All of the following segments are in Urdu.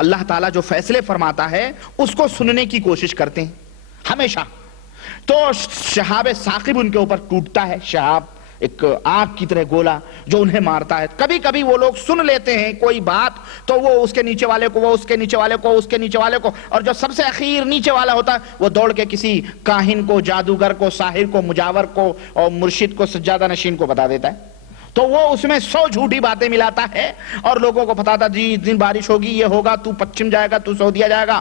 اللہ تعالیٰ جو فیصلے فرماتا ہے اس کو سننے کی کوشش کرتے ہیں ہمیشہ. تو شہاب ثاقب ان کے اوپر ٹوٹتا ہے، شہاب ایک آگ کی طرح گولا جو انہیں مارتا ہے. کبھی کبھی وہ لوگ سن لیتے ہیں کوئی بات تو وہ اس کے نیچے والے کو، وہ اس کے نیچے والے کو، اس کے نیچے والے کو، اور جو سب سے اخیر نیچے والا ہوتا ہے وہ دوڑ کے کسی کاہن کو، جادوگر کو، ساحر کو، مجاور کو اور مرشد کو، سجادہ نشین کو بتا دیتا ہے. تو وہ اس میں 100 جھوٹی باتیں ملاتا ہے اور لوگوں کو بتاتا جی اس دن بارش ہوگی، یہ ہوگا، تو پچھم جائے گا، تو سعودیہ جائے گا،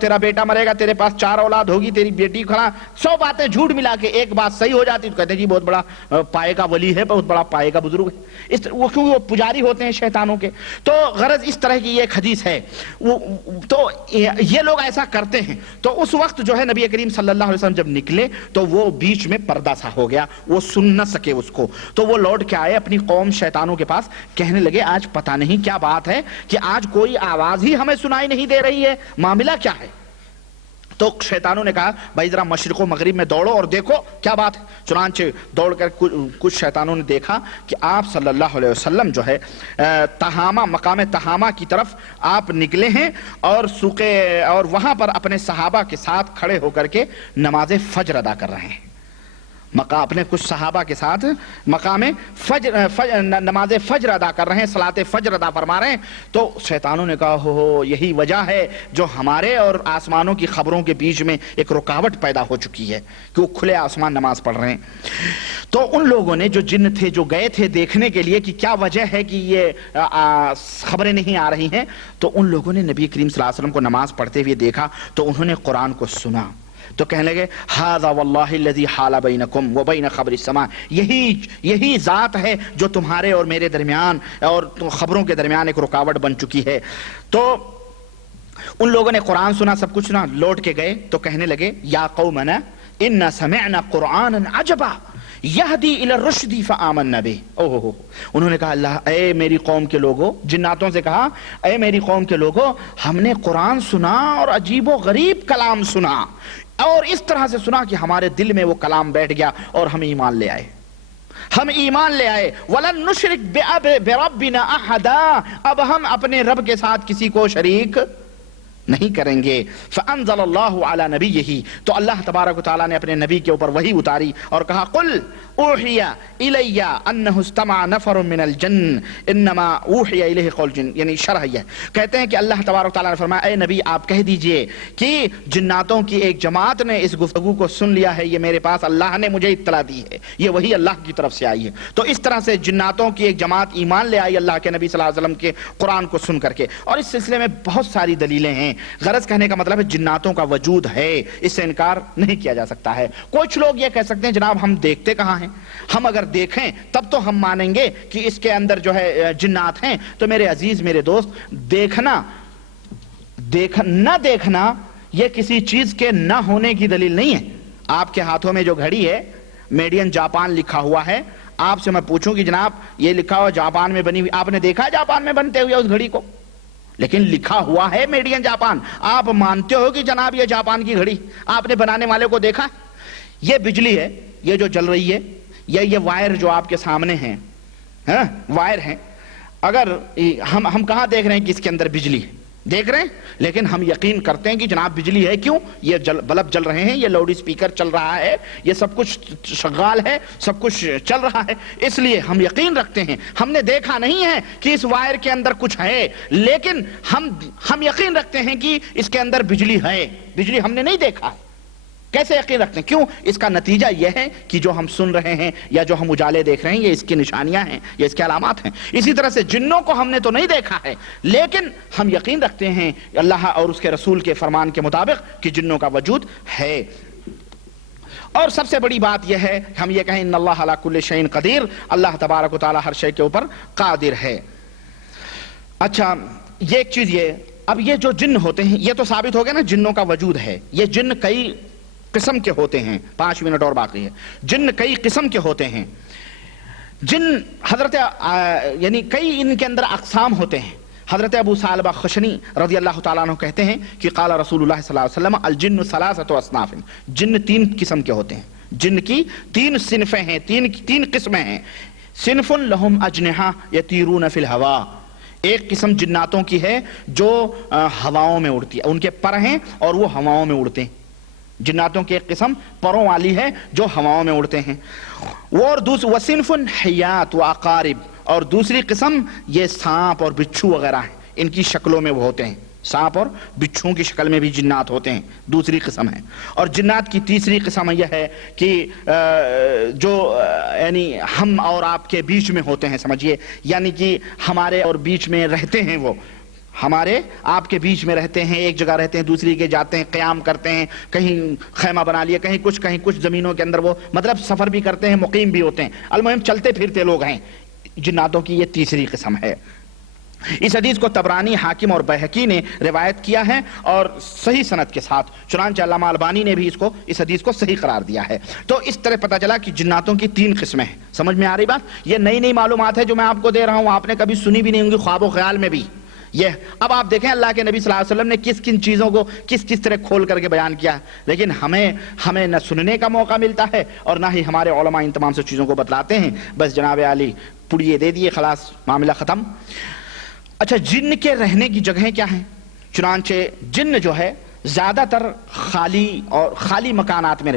تیرا بیٹا مرے گا، تیرے پاس 4 اولاد ہوگی، تیری بیٹی کھڑا، 100 باتیں جھوٹ ملا کے ایک بات صحیح ہو جاتی تو کہتے ہیں جی بہت بڑا پائے کا ولی ہے، بہت بڑا پائے کا بزرگ ہے. کیونکہ وہ پجاری ہوتے ہیں شیطانوں کے. تو غرض اس طرح کی یہ ایک حدیث ہے. تو یہ لوگ ایسا کرتے ہیں. تو اس وقت جو ہے نبی کریم صلی اللہ علیہ وسلم جب نکلے تو وہ بیچ میں پردہ سا ہو گیا، وہ سن نہ سکے اس کو. تو وہ لوٹ کے آئے اپنی قوم شیطانوں کے پاس، کہنے لگے آج پتہ نہیں کیا بات ہے کہ آج کوئی آواز ہی ہمیں سنائی نہیں دے رہی ہے، معاملہ کیا ہے؟ تو شیطانوں نے کہا بھائی ذرا مشرق و مغرب میں دوڑو اور دیکھو کیا بات ہے. چنانچہ دوڑ کر کچھ شیطانوں نے دیکھا کہ آپ صلی اللہ علیہ وسلم جو ہے تہامہ، مقام تہامہ کی طرف آپ نکلے ہیں اور وہاں پر اپنے صحابہ کے ساتھ کھڑے ہو کر کے نماز فجر ادا کر رہے ہیں. اپنے کچھ صحابہ کے ساتھ مقام نماز فجر ادا کر رہے ہیں، صلاۃ فجر ادا فرما رہے ہیں. تو شیطانوں نے کہا ہو یہی وجہ ہے جو ہمارے اور آسمانوں کی خبروں کے بیچ میں ایک رکاوٹ پیدا ہو چکی ہے کہ وہ کھلے آسمان نماز پڑھ رہے ہیں. تو ان لوگوں نے جو جن تھے جو گئے تھے دیکھنے کے لیے کہ کیا وجہ ہے کہ یہ خبریں نہیں آ رہی ہیں، تو ان لوگوں نے نبی کریم صلی اللہ علیہ وسلم کو نماز پڑھتے ہوئے دیکھا تو انہوں نے قرآن کو سنا. تو کہنے لگے ھذا واللہ الذی حال بینکم وبین خبر السماء، یہی ذات ہے جو تمہارے اور میرے درمیان اور خبروں کے درمیان ایک رکاوٹ بن چکی ہے. تو ان لوگوں نے قرآن سنا، سب کچھ سنا، لوٹ کے گئے تو کہنے لگے یا قومنا ان سمعنا قرآنا عجبا یہدی الی الرشد فآمنا بہ. انہوں نے کہا اللہ، اے میری قوم کے لوگوں، جناتوں سے کہا اے میری قوم کے لوگوں، ہم نے قرآن سنا اور عجیب و غریب کلام سنا، اور اس طرح سے سنا کہ ہمارے دل میں وہ کلام بیٹھ گیا اور ہم ایمان لے آئے. ہم ایمان لے آئے. وَلَن نُشْرِكْ بِرَبِّنَا أَحَدًا، اب ہم اپنے رب کے ساتھ کسی کو شریک نہیں کریں گے. فَأَنزَلَ اللَّهُ عَلَى نَبِيِّهِ، تو اللہ تبارک و تعالیٰ نے اپنے نبی کے اوپر وحی اتاری اور کہا قُلْ أُوحِيَ إِلَيَّ أَنَّهُ اسْتَمَعَ نَفَرٌ مِّنَ الْجِنِّ إِنَّمَا أُوحِيَ إِلَيْهِ قَوْلُ الْجِنِّ. یعنی شرح یہ کہتے ہیں کہ اللہ تبارک و تعالیٰ نے فرمایا اے نبی آپ کہہ دیجئے کہ جناتوں کی ایک جماعت نے اس گفتگو کو سن لیا ہے، یہ میرے پاس اللہ نے مجھے اطلاع دی ہے، یہ وحی اللہ کی طرف سے آئی ہے. تو اس طرح سے جناتوں کی ایک جماعت ایمان لے آئی اللہ کے نبی صلی اللہ علیہ وسلم کے قرآن کو سن کر کے. اور اس سلسلے میں بہت ساری دلیلیں ہیں. غرض کہنے کا مطلب ہے جناتوں کا وجود ہے، اس سے انکار نہیں کیا جا سکتا ہے. کچھ لوگ یہ کہہ سکتے ہیں جناب ہم دیکھتے کہاں ہیں، ہم اگر دیکھیں تب تو ہم مانیں گے کہ اس کے اندر جو ہے جنات ہیں. تو میرے عزیز میرے دوست، نہ دیکھنا یہ کسی چیز کے نہ ہونے کی دلیل نہیں ہے. آپ کے ہاتھوں میں جو گھڑی ہے میڈ ان جاپان لکھا ہوا ہے، آپ سے میں پوچھوں کہ جناب یہ لکھا ہوا جاپان میں بنی ہوئی، آپ نے دیکھا جاپان میں بنتے ہوئے اس گھڑی کو؟ لیکن لکھا ہوا ہے میڈ ان جاپان. آپ مانتے ہو کہ جناب یہ جاپان کی گھڑی؟ آپ نے بنانے والے کو دیکھا؟ یہ بجلی ہے یہ جو جل رہی ہے، یہ وائر جو آپ کے سامنے ہیں، وائر ہیں. اگر ہم کہاں دیکھ رہے ہیں کہ اس کے اندر بجلی ہے؟ دیکھ رہے ہیں، لیکن ہم یقین کرتے ہیں کہ جناب بجلی ہے. کیوں؟ یہ بلب جل رہے ہیں، یہ لاؤڈ اسپیکر چل رہا ہے، یہ سب کچھ شغال ہے، سب کچھ چل رہا ہے، اس لیے ہم یقین رکھتے ہیں. ہم نے دیکھا نہیں ہے کہ اس وائر کے اندر کچھ ہے، لیکن ہم یقین رکھتے ہیں کہ اس کے اندر بجلی ہے. بجلی ہم نے نہیں دیکھا ہے، کیسے یقین رکھتے ہیں؟ کیوں؟ اس کا نتیجہ یہ ہے کہ جو ہم سن رہے ہیں یا جو ہم اجالے دیکھ رہے ہیں یہ اس کی نشانیاں ہیں، یہ اس کے علامات ہیں. اسی طرح سے جنوں کو ہم نے تو نہیں دیکھا ہے، لیکن ہم یقین رکھتے ہیں اللہ اور اس کے رسول کے فرمان کے مطابق کہ جنوں کا وجود ہے. اور سب سے بڑی بات یہ ہے ہم یہ کہیں ان اللہ علی کل شیء قدیر، اللہ تبارک و تعالی ہر شے کے اوپر قادر ہے. اچھا یہ ایک چیز یہ، اب یہ جو جن ہوتے ہیں یہ تو ثابت ہو گیا نا جنوں کا وجود ہے. یہ جن کئی قسم کے ہوتے ہیں. 5 منٹ اور باقی ہے. جن کئی قسم کے ہوتے ہیں. جن یعنی کئی ان کے اندر اقسام ہوتے ہیں. حضرت ابو ثعلبہ خشنی رضی اللہ تعالیٰ عنہ کہتے ہیں کہ قال رسول اللہ صلی اللہ علیہ وسلم الجن 3 اصناف، جن 3 قسم کے ہوتے ہیں. جن کی 3 صنفیں ہیں، 3 قسمیں ہیں. صنف لہم اجنحہ یطیرون فی الہوا، ایک قسم جناتوں کی ہے جو ہواؤں میں اڑتی ہے، ان کے پر ہیں اور وہ ہواؤں میں اڑتے ہیں. جناتوں کی ایک قسم پروں والی ہے جو ہواؤں میں اڑتے ہیں. اور وصنف حیات و عقارب، اور دوسری قسم یہ سانپ اور بچھو وغیرہ ہیں، ان کی شکلوں میں وہ ہوتے ہیں. سانپ اور بچھوؤں کی شکل میں بھی جنات ہوتے ہیں، دوسری قسم ہے. اور جنات کی تیسری قسم یہ ہے کہ جو یعنی ہم اور آپ کے بیچ میں ہوتے ہیں، سمجھیے، یعنی کہ ہمارے اور بیچ میں رہتے ہیں، وہ ہمارے آپ کے بیچ میں رہتے ہیں، ایک جگہ رہتے ہیں، دوسری کے جاتے ہیں، قیام کرتے ہیں، کہیں خیمہ بنا لیا، کہیں کچھ زمینوں کے اندر وہ مطلب سفر بھی کرتے ہیں، مقیم بھی ہوتے ہیں، المہم چلتے پھرتے لوگ ہیں. جناتوں کی یہ تیسری قسم ہے. اس حدیث کو طبرانی، حاکم اور بہقی نے روایت کیا ہے اور صحیح سند کے ساتھ، چنانچہ علامہ البانی نے بھی اس حدیث کو صحیح قرار دیا ہے. تو اس طرح پتہ چلا کہ جناتوں کی 3 قسمیں ہیں. سمجھ میں آ رہی بات؟ یہ نئی معلومات ہے جو میں آپ کو دے رہا ہوں، آپ نے کبھی سنی بھی نہیں ہوں گی، خواب و خیال میں بھی. یہ اب آپ دیکھیں اللہ کے نبی صلی اللہ علیہ وسلم نے کس کن چیزوں کو کس طرح کھول کر کے بیان کیا ہے. لیکن ہمیں نہ سننے کا موقع ملتا ہے اور نہ ہی ہمارے علماء ان تمام سے چیزوں کو بتلاتے ہیں. بس جناب علی پڑیے دے دیے، خلاص معاملہ ختم. اچھا، جن کے رہنے کی جگہیں کیا ہیں؟ چنانچہ جن جو ہے زیادہ تر خالی مکانات میں،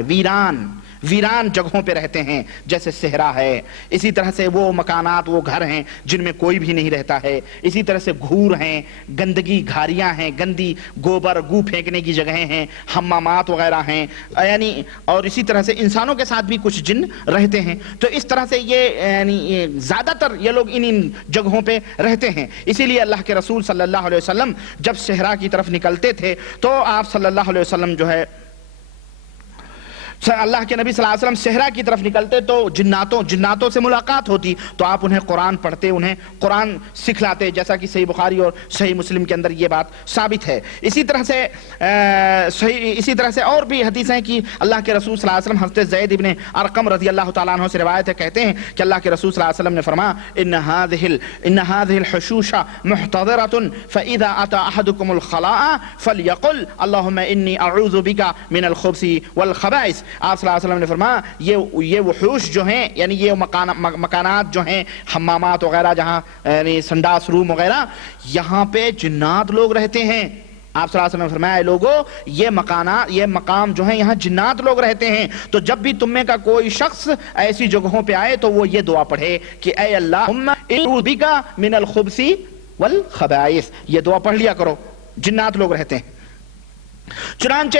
ویران جگہوں پہ رہتے ہیں، جیسے صحرا ہے. اسی طرح سے وہ مکانات، وہ گھر ہیں جن میں کوئی بھی نہیں رہتا ہے. اسی طرح سے گھور ہیں، گندگی گھاریاں ہیں، گندی گوبر گو پھینکنے کی جگہیں ہیں، حمامات وغیرہ ہیں، یعنی اور اسی طرح سے انسانوں کے ساتھ بھی کچھ جن رہتے ہیں. تو اس طرح سے یہ زیادہ تر یہ لوگ ان جگہوں پہ رہتے ہیں. اسی لیے اللہ کے رسول صلی اللہ علیہ وسلم جب صحرا کی طرف نکلتے تھے تو آپ صلی اللہ علیہ وسلم جو ہے، اللہ کے نبی صلی اللہ علیہ وسلم صحرا کی طرف نکلتے تو جناتوں سے ملاقات ہوتی، تو آپ انہیں قرآن پڑھتے، انہیں قرآن سکھلاتے، جیسا کہ صحیح بخاری اور صحیح مسلم کے اندر یہ بات ثابت ہے. اسی طرح سے اور بھی حدیث ہیں کہ اللہ کے رسول صلی اللہ علیہ وسلم، حضرت زید ابن ارقم رضی اللہ تعالیٰ عنہ سے روایت ہے، کہتے ہیں کہ اللہ کے رسول صلی اللہ علیہ وسلم نے فرمایا، ان هذه الحشوش محتضرة فاذا اتى احدكم الخلاء فليقل اللهم اني اعوذ بك من الخبث والخبائث. آپ صلی اللہ علیہ وسلم نے فرمایا یہ وحوش جو ہیں، یعنی یہ مکانات جو ہیں، حمامات وغیرہ جہاں یعنی سنڈاس روم وغیرہ، یہاں پہ جنات لوگ رہتے ہیں. آپ صلی اللہ علیہ وسلم نے فرمایا، اے لوگو یہ مقام جو ہیں یہاں جنات لوگ رہتے ہیں. تو جب بھی تم میں کا کوئی شخص ایسی جگہوں پہ آئے تو وہ یہ دعا پڑھے کہ اے اللہ اعوذ بک من الخبث والخبائث. یہ دعا پڑھ لیا کرو، جنات لوگ رہتے ہیں. چنانچہ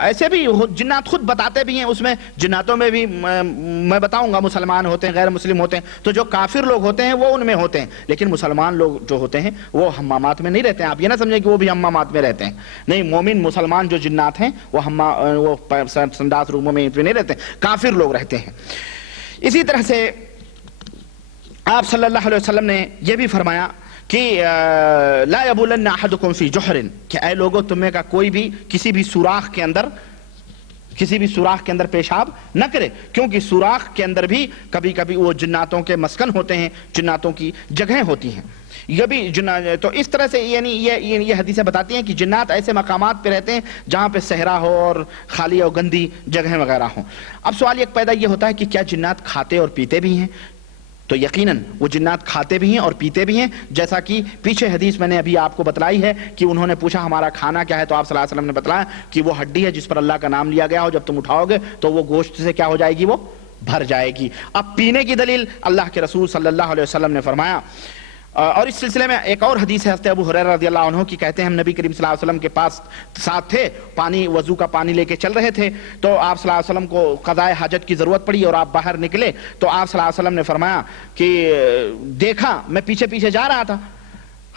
ایسے بھی جنات خود بتاتے بھی ہیں، اس میں جناتوں میں بھی میں بتاؤں گا، مسلمان ہوتے ہیں، غیر مسلم ہوتے ہیں. تو جو کافر لوگ ہوتے ہیں وہ ان میں ہوتے ہیں، لیکن مسلمان لوگ جو ہوتے ہیں وہ حمامات میں نہیں رہتے ہیں. آپ یہ نہ سمجھیں کہ وہ بھی حمامات میں رہتے ہیں، نہیں. مومن مسلمان جو جنات ہیں وہ سنداس روموں میں نہیں رہتے ہیں، کافر لوگ رہتے ہیں. اسی طرح سے آپ صلی اللہ علیہ وسلم نے یہ بھی فرمایا کہ لا یبولن احدکم فی جحر، کہ اے لوگوں تمہیں کا کوئی بھی کسی بھی سوراخ کے اندر پیشاب نہ کرے، کیونکہ سوراخ کے اندر بھی کبھی کبھی وہ جناتوں کے مسکن ہوتے ہیں، جناتوں کی جگہیں ہوتی ہیں. یہ بھی تو اس طرح سے یعنی یہ حدیثیں بتاتی ہیں کہ جنات ایسے مقامات پہ رہتے ہیں جہاں پہ صحرا ہو اور خالی اور گندی جگہیں وغیرہ ہوں. اب سوال ایک پیدا یہ ہوتا ہے کہ کیا جنات کھاتے اور پیتے بھی ہیں؟ تو یقیناً وہ جنات کھاتے بھی ہیں اور پیتے بھی ہیں، جیسا کہ پیچھے حدیث میں نے ابھی آپ کو بتلائی ہے کہ انہوں نے پوچھا ہمارا کھانا کیا ہے، تو آپ صلی اللہ علیہ وسلم نے بتلایا کہ وہ ہڈی ہے جس پر اللہ کا نام لیا گیا ہو، جب تم اٹھاؤ گے تو وہ گوشت سے کیا ہو جائے گی، وہ بھر جائے گی. اب پینے کی دلیل اللہ کے رسول صلی اللہ علیہ وسلم نے فرمایا. اور اس سلسلے میں ایک اور حدیث ہے حضرت ابو ہریرہ رضی اللہ عنہ کی، کہتے ہیں ہم نبی کریم صلی اللہ علیہ وسلم کے پاس ساتھ تھے، وضو کا پانی لے کے چل رہے تھے، تو آپ صلی اللہ علیہ وسلم کو قضاء حاجت کی ضرورت پڑی اور آپ باہر نکلے. تو آپ صلی اللہ علیہ وسلم نے فرمایا کہ دیکھا میں پیچھے جا رہا تھا.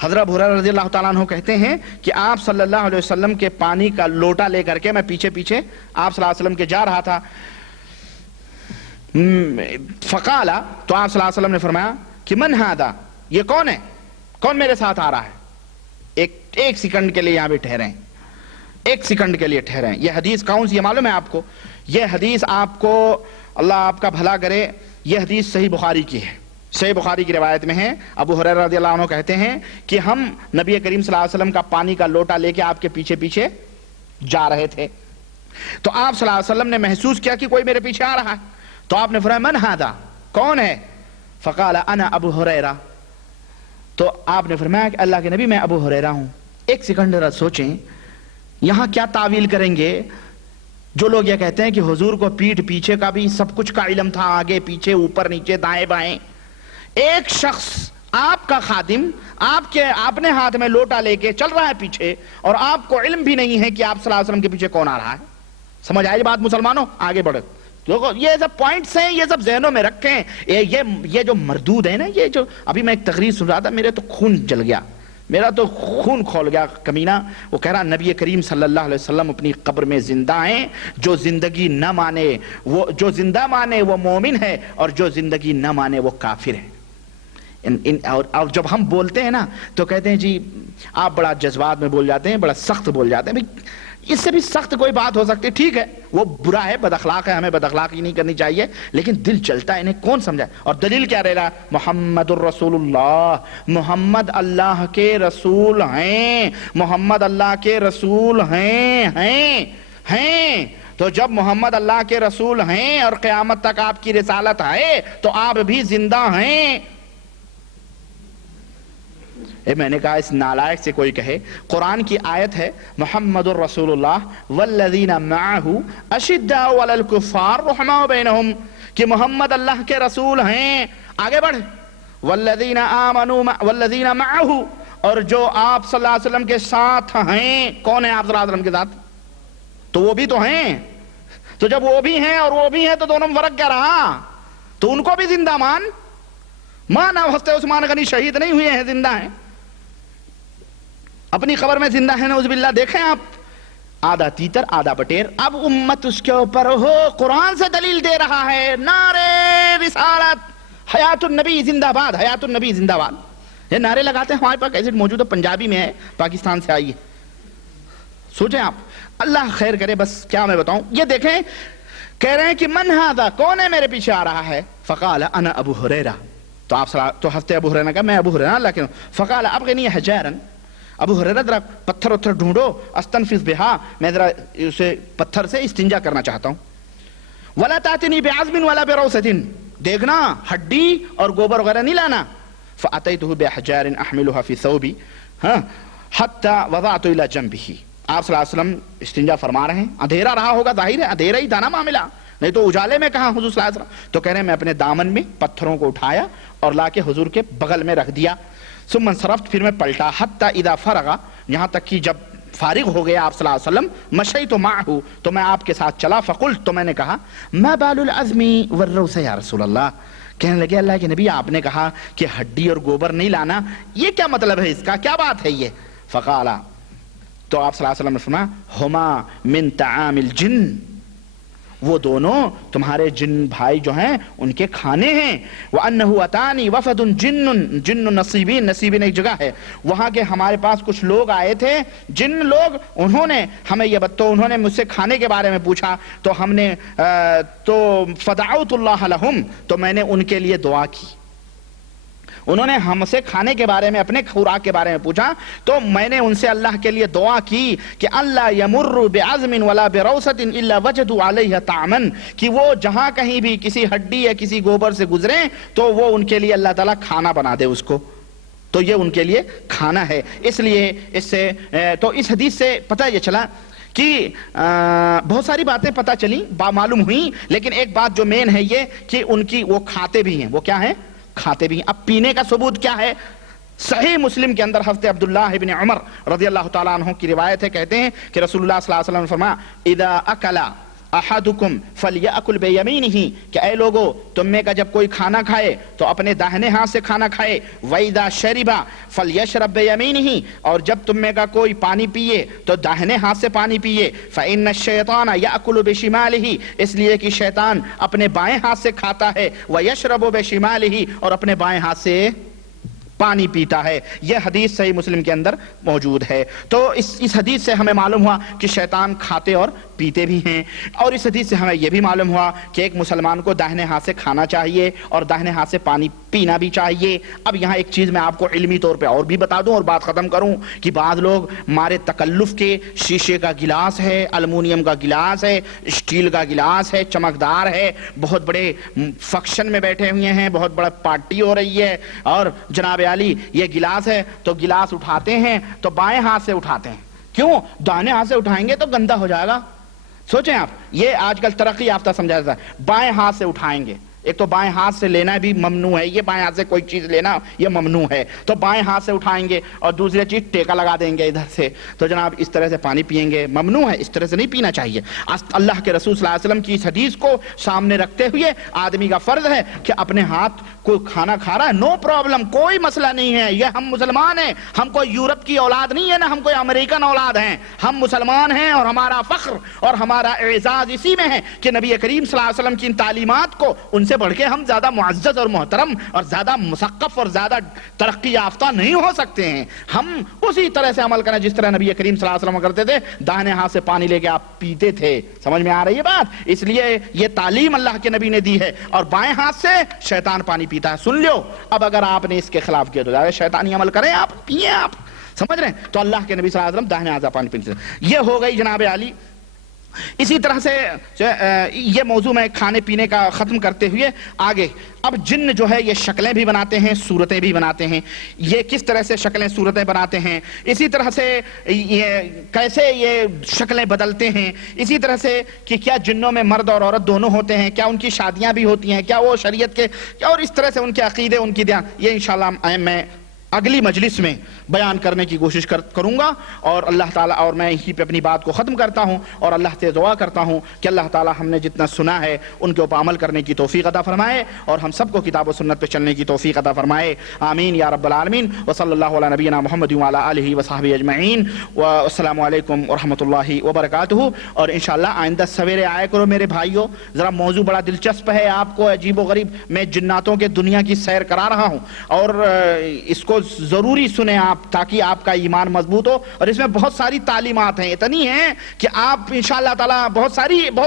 حضرت ابو ہریرہ رضی اللہ تعالیٰ عنہ کہتے ہیں کہ آپ صلی اللہ علیہ وسلم کے پانی کا لوٹا لے کر کے میں پیچھے آپ صلی اللہ علیہ وسلم کے جا رہا تھا. فقال، تو آپ صلی اللہ علیہ وسلم نے فرمایا کہ من ھذا، یہ کون ہے، کون میرے ساتھ آ رہا ہے. ایک سیکنڈ کے لیے یہاں بھی ٹھہریں، ایک سیکنڈ کے لیے ٹھہریں. یہ حدیث کون سی ہے معلوم ہے آپ کو؟ یہ حدیث آپ کو اللہ آپ کا بھلا کرے، یہ حدیث صحیح بخاری کی ہے. صحیح بخاری کی روایت میں ہے، ابو ہریرہ رضی اللہ عنہ کہتے ہیں کہ ہم نبی کریم صلی اللہ علیہ وسلم کا پانی کا لوٹا لے کے آپ کے پیچھے جا رہے تھے. تو آپ صلی اللہ علیہ وسلم نے محسوس کیا کہ کوئی میرے پیچھے آ رہا ہے. تو آپ نے فرمایا من ھذا، کون ہے؟ فقال انا ابو ہریرہ. تو آپ نے فرمایا کہ اللہ کے نبی میں ابو ہریرہ ہوں. ایک سیکنڈ ذرا سوچیں یہاں کیا تعویل کریں گے جو لوگ یہ کہتے ہیں کہ حضور کو پیٹھ پیچھے کا بھی سب کچھ کا علم تھا, آگے پیچھے اوپر نیچے دائیں بائیں. ایک شخص آپ کا خادم آپ نے ہاتھ میں لوٹا لے کے چل رہا ہے پیچھے, اور آپ کو علم بھی نہیں ہے کہ آپ صلی اللہ علیہ وسلم کے پیچھے کون آ رہا ہے. سمجھ آئی بات مسلمانوں؟ آگے بڑھے. یہ سب پوائنٹس ہیں, یہ سب ذہنوں میں رکھیں. یہ جو مردود ہے نا, یہ جو ابھی میں ایک تقریر سن رہا تھا, میرے تو خون جل گیا, میرا تو خون کھول گیا کمینہ. وہ کہہ رہا نبی کریم صلی اللہ علیہ وسلم اپنی قبر میں زندہ ہیں, جو زندگی نہ مانے وہ, جو زندہ مانے وہ مومن ہے, اور جو زندگی نہ مانے وہ کافر ہے. اور جب ہم بولتے ہیں نا تو کہتے ہیں جی آپ بڑا جذبات میں بول جاتے ہیں, بڑا سخت بول جاتے ہیں. اس سے بھی سخت کوئی بات ہو سکتی ہے, ٹھیک ہے وہ برا ہے, بد اخلاق ہے, ہمیں بد اخلاقی نہیں کرنی چاہیے, لیکن دل چلتا ہے, انہیں کون سمجھائے. اور دلیل کیا رہے گا؟ محمد الرسول اللہ, محمد اللہ کے رسول ہیں, محمد اللہ کے رسول ہیں. تو جب محمد اللہ کے رسول ہیں اور قیامت تک آپ کی رسالت ہے تو آپ بھی زندہ ہیں. میں نے کہا اس نالائق سے کوئی کہے, قرآن کی آیت ہے محمد الرسول اللہ والذین معہ اشداء علی الکفار رحماء بینہم, کہ محمد اللہ کے رسول ہیں. آگے بڑھ, والذین آمنوا والذین معہ, اور جو آپ صلی اللہ علیہ وسلم کے ساتھ ہیں. کون ہے آپ صلی اللہ علیہ وسلم کے ساتھ؟ تو وہ بھی تو ہیں. تو جب وہ بھی ہیں اور وہ بھی ہیں تو دونوں میں فرق کیا رہا؟ تو ان کو بھی زندہ مانا ہستے عثمان غنی شہید نہیں ہوئے ہیں, زندہ ہیں, اپنی قبر میں زندہ ہے نعوذ باللہ. دیکھیں آپ, آدھا تیتر آدھا بٹیر. اب امت اس کے اوپر ہو قرآن سے دلیل دے رہا ہے, نعرے رسالت, حیات النبی زندہ باد, حیات النبی زندہ باد. یہ نعرے لگاتے ہیں. ہمارے پاس کیسٹ موجود ہے, پنجابی میں ہے, پاکستان سے آئی ہے. سوچیں آپ, اللہ خیر کرے. بس کیا میں بتاؤں, یہ دیکھیں کہہ رہے ہیں کہ من ھذا, کون ہے میرے پیچھے آ رہا ہے؟ فقال انا ابو ہریرہ. تو آپ تو ہفتے ابو ہریرہ نے کہا میں ابو ہریرہ, لیکن فقال ابغنی حجارا, ابو ہریرہ ذرا پتھر اتھر ڈھونڈو, استنفذ بہا, میں ذرا اسے پتھر سے استنجا کرنا چاہتا ہوں. ولا تاتنی بعظم ولا بروثۃ, دیکھنا ہڈی اور گوبر وغیرہ نہیں لانا. فاتیتہ بحجار احملها فی ثوبی حتی وضعت الی جنبہ. آپ صلی اللہ علیہ وسلم استنجا فرما رہے ہیں, اندھیرا رہا ہوگا, ظاہر ہے اندھیرا ہی تھا نا معاملہ, نہیں تو اجالے میں کہاں حضور صلی اللہ علیہ وسلم. تو کہہ رہے ہیں میں اپنے دامن میں پتھروں کو اٹھایا اور لا کے حضور کے بغل میں رکھ دیا. ثم انصرفت, پھر میں پلٹا, حتی اذا فرغ, یہاں تک کہ جب فارغ ہو گیا آپ صلی اللہ علیہ وسلم, مشیت معہ, تو میں آپ کے ساتھ چلا. فقلت, تو میں نے کہا ما بال العظم والروث یا رسول اللہ. کہنے لگے اللہ کے نبی آپ نے کہا کہ ہڈی اور گوبر نہیں لانا, یہ کیا مطلب ہے اس کا, کیا بات ہے یہ؟ فقال, تو آپ صلی اللہ علیہ وسلم نے فرمایا ہما من طعام الجن, وہ دونوں تمہارے جن بھائی جو ہیں ان کے کھانے ہیں. وَأَنَّهُ أَتَانِي وَفَدٌ جِنٌ نصیبین, نصیبین ایک جگہ ہے وہاں کے ہمارے پاس کچھ لوگ آئے تھے, جن لوگ, انہوں نے ہمیں یہ تو انہوں نے مجھ سے کھانے کے بارے میں پوچھا, تو ہم نے تو فدعوت اللہ لہم, تو میں نے ان کے لیے دعا کی. انہوں نے ہم سے کھانے کے بارے میں, اپنے خوراک کے بارے میں پوچھا, تو میں نے ان سے اللہ کے لیے دعا کی کہ اللہ یمر بعظم ولا بروثۃ الا وجدوا علیہ طعما, کہ وہ جہاں کہیں بھی کسی ہڈی یا کسی گوبر سے گزریں تو وہ ان کے لیے اللہ تعالیٰ کھانا بنا دے اس کو, تو یہ ان کے لیے کھانا ہے. اس لیے اس سے تو اس حدیث سے پتہ یہ چلا کہ بہت ساری باتیں پتہ چلیں, معلوم ہوئیں, لیکن ایک بات جو مین ہے یہ کہ ان کی وہ کھاتے بھی ہیں. وہ کیا ہیں؟ کھاتے بھی ہیں. اب پینے کا ثبوت کیا ہے؟ صحیح مسلم کے اندر حضرت عبداللہ ابن عمر رضی اللہ تعالیٰ عنہ کی روایت ہے, کہتے ہیں کہ رسول اللہ صلی اللہ علیہ وسلم نے فرمایا اذا اکل احدکم فلیأکل بیمینہ, کہ اے لوگو تم میں کا جب کوئی کھانا کھائے تو اپنے داہنے ہاتھ سے کھانا کھائے. وَإِذَا شَرِبَ فَلْيَشْرَبْ بِيَمِينِهِ, اور جب تم میں کا کوئی پانی پیے تو داہنے ہاتھ سے پانی پیے. فَإِنَّ الشَّيْطَانَ يَأْكُلُ بِشِمَالِهِ, اس لیے کہ شیطان اپنے بائیں ہاتھ سے کھاتا ہے. وَيَشْرَبُ بِشِمَالِهِ, اور اپنے بائیں ہاتھ سے پانی پیتا ہے. یہ حدیث صحیح مسلم کے اندر موجود ہے. تو اس حدیث سے ہمیں معلوم ہوا کہ شیطان کھاتے اور پیتے بھی ہیں. اور اس حدیث سے ہمیں یہ بھی معلوم ہوا کہ ایک مسلمان کو داہنے ہاتھ سے کھانا چاہیے اور داہنے ہاتھ سے پانی پینا بھی چاہیے. اب یہاں ایک چیز میں آپ کو علمی طور پہ اور بھی بتا دوں اور بات ختم کروں کہ بعض لوگ مارے تکلف کے شیشے کا گلاس ہے، الومنیم کا گلاس ہے، اسٹیل کا گلاس ہے، چمکدار ہے، بہت بڑے فنکشن میں بیٹھے ہوئے ہیں، بہت بڑا پارٹی ہو رہی ہے اور جناب عالی یہ گلاس ہے تو گلاس اٹھاتے ہیں تو بائیں ہاتھ سے اٹھاتے ہیں. کیوں؟ دائیں ہاتھ سے اٹھائیں گے تو گندا ہو جائے گا. سوچیں آپ، یہ آج کل ترقی یافتہ سمجھا جاتا ہے. بائیں ہاتھ سے اٹھائیں گے. ایک تو بائیں ہاتھ سے لینا بھی ممنوع ہے، یہ بائیں ہاتھ سے کوئی چیز لینا یہ ممنوع ہے، تو بائیں ہاتھ سے اٹھائیں گے اور دوسری چیز ٹیکا لگا دیں گے ادھر سے، تو جناب اس طرح سے پانی پئیں گے. ممنوع ہے، اس طرح سے نہیں پینا چاہیے. اللہ کے رسول صلی اللہ علیہ وسلم کی اس حدیث کو سامنے رکھتے ہوئے آدمی کا فرض ہے کہ اپنے ہاتھ کوئی کھانا کھا رہا ہے، نو پرابلم، کوئی مسئلہ نہیں ہے. یہ ہم مسلمان ہیں، ہم کوئی یورپ کی اولاد نہیں ہے، نہ ہم کوئی امریکن اولاد ہیں. ہم مسلمان ہیں اور ہمارا فخر اور ہمارا اعزاز اسی میں ہے کہ نبی کریم صلی اللہ علیہ وسلم کی ان تعلیمات کو ان سے بڑھ کے ہم زیادہ معزز اور محترم اور زیادہ مثقف اور زیادہ ترقی یافتہ نہیں ہو سکتے ہیں. ہم اسی طرح سے عمل کریں جس طرح نبی کریم صلی اللہ علیہ وسلم کرتے تھے. داہنے ہاتھ سے پانی لے کے آپ پیتے تھے. سمجھ میں آ رہی ہے بات؟ اس لیے یہ تعلیم اللہ کے نبی نے دی ہے. اور بائیں ہاتھ سے شیطان پانی پیتا ہے. سن لو، اب اگر آپ نے اس کے خلاف کیا تو شیطانی عمل کریں، آپ پیئیں. آپ سمجھ رہے ہیں؟ تو اللہ کے نبی صلی اللہ علیہ وسلم داہنے ہاتھ سے پانی پیتے تھے. یہ ہو گئی جناب عالی. اسی طرح سے یہ موضوع میں کھانے پینے کا ختم کرتے ہوئے آگے اب جن جو ہے یہ شکلیں بھی بناتے ہیں، صورتیں بھی بناتے ہیں. یہ کس طرح سے شکلیں صورتیں بناتے ہیں، اسی طرح سے یہ کیسے یہ شکلیں بدلتے ہیں، اسی طرح سے کہ کیا جنوں میں مرد اور عورت دونوں ہوتے ہیں، کیا ان کی شادیاں بھی ہوتی ہیں، کیا وہ شریعت کے، اور اس طرح سے ان کے عقیدے، ان کی دیان، یہ انشاءاللہ میں اگلی مجلس میں بیان کرنے کی کوشش کروں گا. اور اللہ تعالیٰ، اور میں یہیں پہ اپنی بات کو ختم کرتا ہوں اور اللہ سے دعا کرتا ہوں کہ اللہ تعالیٰ ہم نے جتنا سنا ہے ان کے اوپر عمل کرنے کی توفیق عطا فرمائے اور ہم سب کو کتاب و سنت پہ چلنے کی توفیق عطا فرمائے. آمین یا رب العالمین. وصلی اللہ علی نبینا محمد وعلی آلہ وصحبہ اجمعین. والسلام علیکم ورحمۃ اللہ وبرکاتہ. اور انشاءاللہ آئندہ سویرے آیا کرو میرے بھائیوں. ذرا موضوع بڑا دلچسپ ہے، آپ کو عجیب و غریب، میں جناتوں کے دنیا کی سیر کرا رہا ہوں اور اس کو ضروری سنیں آپ تاکہ آپ کا ایمان مضبوط ہو. اور اس میں بہت ساری تعلیمات ہیں، اتنی ہیں کہ آپ انشاءاللہ تعالیٰ بہت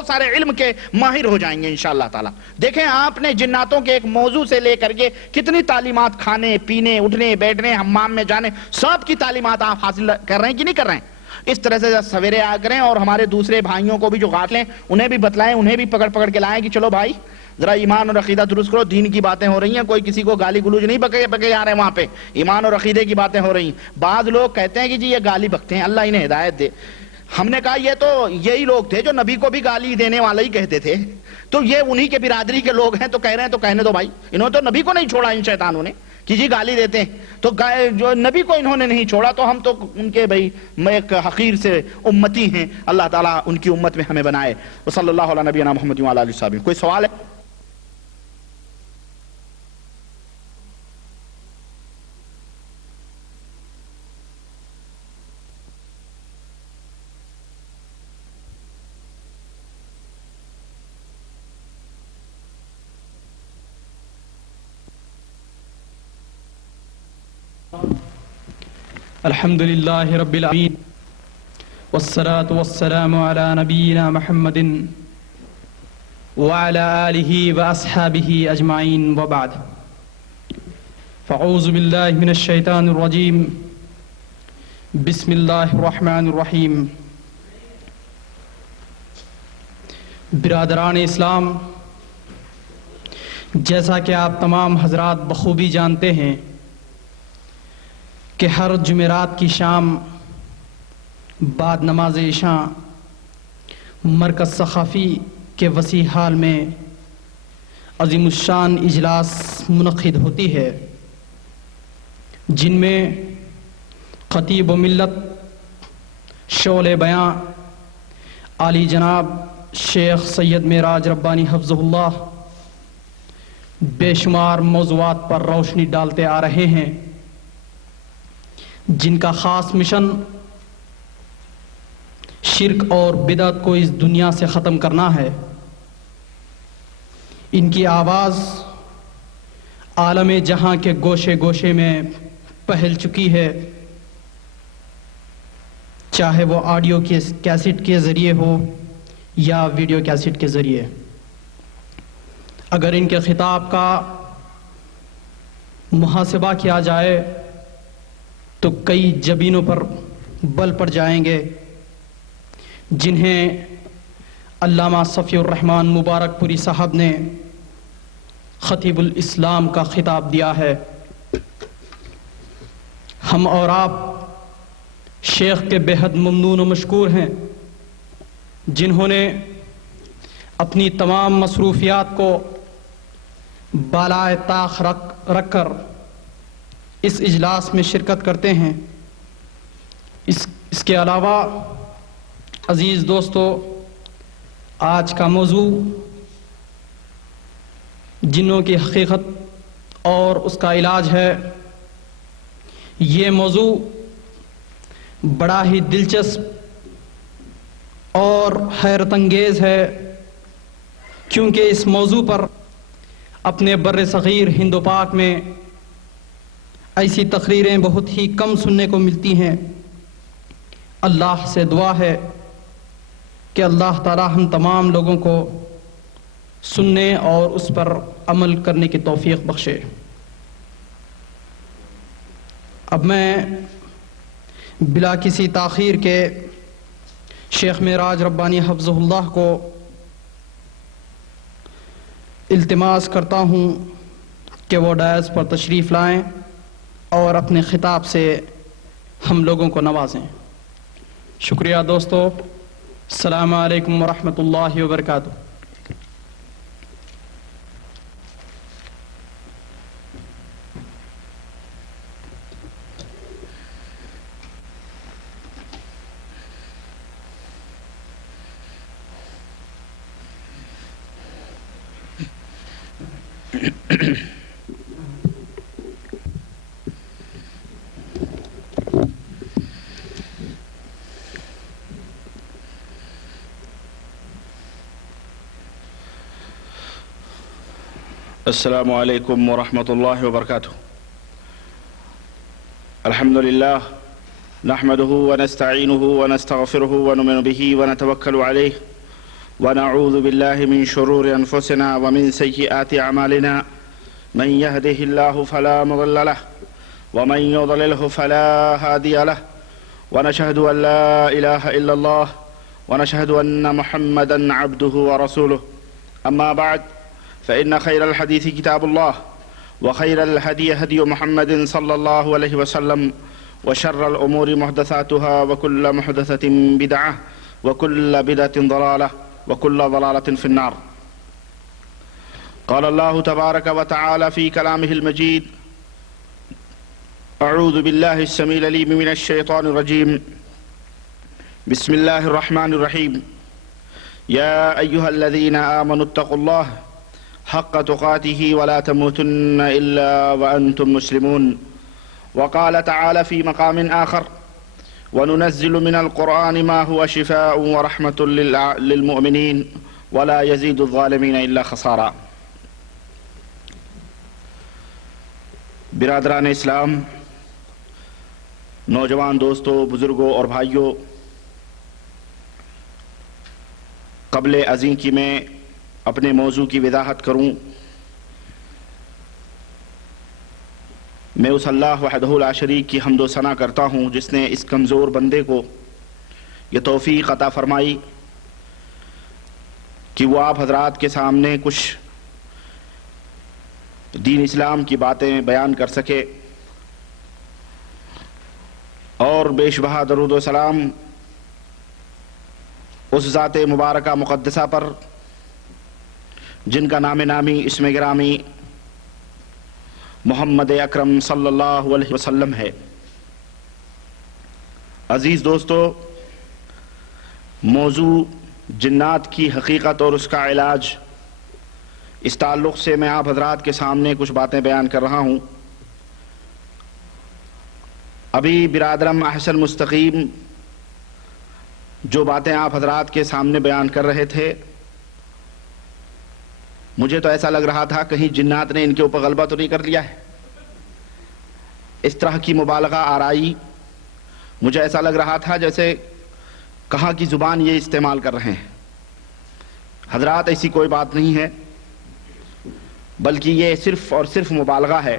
سارے علم کے ماہر ہو جائیں گے انشاءاللہ تعالیٰ. دیکھیں آپ نے جناتوں کے ایک موضوع سے لے کر کے کتنی تعلیمات، کھانے پینے، اٹھنے بیٹھنے، حمام میں جانے، سب کی تعلیمات آپ حاصل کر رہے ہیں کہ نہیں کر رہے ہیں. اس طرح سے سویرے آ کریں اور ہمارے دوسرے بھائیوں کو بھی جو غافل ہیں انہیں بھی بتلائیں، انہیں بھی پکڑ کے لائیں کہ چلو بھائی ذرا ایمان اور عقیدہ درست کرو. دین کی باتیں ہو رہی ہیں، کوئی کسی کو گالی گلوچ نہیں بکے جا رہے ہیں، وہاں پہ ایمان اور عقیدے کی باتیں ہو رہی ہیں. بعض لوگ کہتے ہیں کہ جی یہ گالی بکتے ہیں، اللہ انہیں ہدایت دے. ہم نے کہا یہ تو یہی لوگ تھے جو نبی کو بھی گالی دینے والے ہی کہتے تھے، تو یہ انہی کے برادری کے لوگ ہیں تو کہہ رہے ہیں تو کہنے دو بھائی. انہوں نے تو نبی کو نہیں چھوڑا ان شیطانوں نے کہ جی گالی دیتے ہیں، تو جو نبی کو انہوں نے نہیں چھوڑا تو ہم تو ان کے بھائی ایک حقیر سے امتی ہیں. اللہ تعالیٰ ان کی امت میں ہمیں بنائے. وصلی اللہ علی نبینا محمد وعلی آلہ وصحبہ. کوئی سوال ہے؟ الحمد لله رب العالمين والصلاة والسلام على نبينا محمد وعلى آله وأصحابه أجمعين وبعد. فأعوذ بالله من الشيطان الرجيم. بسم الله الرحمن الرحيم. برادران اسلام، جیسا کہ آپ تمام حضرات بخوبی جانتے ہیں کہ ہر جمعرات کی شام بعد نماز عشاء مرکز ثقافی کے وسیع ہال میں عظیم الشان اجلاس منعقد ہوتی ہے، جن میں خطیب و ملت شعلِ بیاں عالی جناب شیخ سید معراج ربانی حفظہ اللہ بے شمار موضوعات پر روشنی ڈالتے آ رہے ہیں، جن کا خاص مشن شرک اور بدعت کو اس دنیا سے ختم کرنا ہے. ان کی آواز عالم جہاں کے گوشے گوشے میں پھیل چکی ہے، چاہے وہ آڈیو کیسٹ کے ذریعے ہو یا ویڈیو کیسٹ کے ذریعے۔ اگر ان کے خطاب کا محاسبہ کیا جائے تو کئی جبینوں پر بل پڑ جائیں گے جنہیں علامہ صفی الرحمن مبارک پوری صاحب نے خطیب الاسلام کا خطاب دیا ہے۔ ہم اور آپ شیخ کے بے حد ممنون و مشکور ہیں جنہوں نے اپنی تمام مصروفیات کو بالائے طاق رکھ کر اس اجلاس میں شرکت کرتے ہیں۔ اس کے علاوہ عزیز دوستو، آج کا موضوع جنوں کی حقیقت اور اس کا علاج ہے۔ یہ موضوع بڑا ہی دلچسپ اور حیرت انگیز ہے، کیونکہ اس موضوع پر اپنے بر صغیر ہند و پاک میں ایسی تقریریں بہت ہی کم سننے کو ملتی ہیں۔ اللہ سے دعا ہے کہ اللہ تعالی ہم تمام لوگوں کو سننے اور اس پر عمل کرنے کی توفیق بخشے۔ اب میں بلا کسی تاخیر کے شیخ معراج ربانی حفظہ اللہ کو التماس کرتا ہوں کہ وہ ڈائز پر تشریف لائیں اور اپنے خطاب سے ہم لوگوں کو نوازیں۔ شکریہ دوستو، السلام علیکم ورحمۃ اللہ وبرکاتہ۔ السلام علیکم ورحمۃ اللہ وبرکاتہ۔ الحمد للہ نحمده ونستعینه ونستغفره ونؤمن به ونتوکل علیہ ونعوذ باللہ من شرور انفسنا ومن سیئات اعمالنا، من يهده الله فلا مضل له ومن يضلله فلا هادي له، ونشهد ان لا اله الا الله ونشهد ان محمدا عبده ورسوله، اما بعد فإن خير الحديث كتاب الله وخير الهدي هدي محمد صلى الله عليه وسلم وشر الأمور محدثاتها وكل محدثة بدعة وكل بدعة ضلالة وكل ضلالة في النار۔ قال الله تبارك وتعالى في كلامه المجيد: أعوذ بالله السميع العليم من الشيطان الرجيم، بسم الله الرحمن الرحيم، يا أيها الذين آمنوا اتقوا الله حق تقاته ولا تموتن إلا وأنتم مسلمون۔ وقال تعالى في مقام آخر: وننزل من القرآن ما هو شفاء ورحمة للمؤمنين ولا يزيد الظالمين إلا خسارا۔ برادران اسلام، نوجوان دوستوں، بزرگوں اور بھائیوں، قبل ازیں کی میں اپنے موضوع کی وضاحت کروں، میں اس اللہ وحدہ لا شریک کی حمد و ثنا کرتا ہوں جس نے اس کمزور بندے کو یہ توفیق عطا فرمائی کہ وہ آپ حضرات کے سامنے کچھ دین اسلام کی باتیں بیان کر سکے، اور بیش بہا درود و سلام اس ذات مبارکہ مقدسہ پر جن کا نام نامی اسم گرامی محمد اکرم صلی اللہ علیہ وسلم ہے۔ عزیز دوستو، موضوع جنات کی حقیقت اور اس کا علاج، اس تعلق سے میں آپ حضرات کے سامنے کچھ باتیں بیان کر رہا ہوں۔ ابھی برادرم احسن مستقیم جو باتیں آپ حضرات کے سامنے بیان کر رہے تھے، مجھے تو ایسا لگ رہا تھا کہیں جنات نے ان کے اوپر غلبہ تو نہیں کر لیا ہے، اس طرح کی مبالغہ آرائی۔ مجھے ایسا لگ رہا تھا جیسے کہاں کی زبان یہ استعمال کر رہے ہیں۔ حضرات ایسی کوئی بات نہیں ہے، بلکہ یہ صرف اور صرف مبالغہ ہے،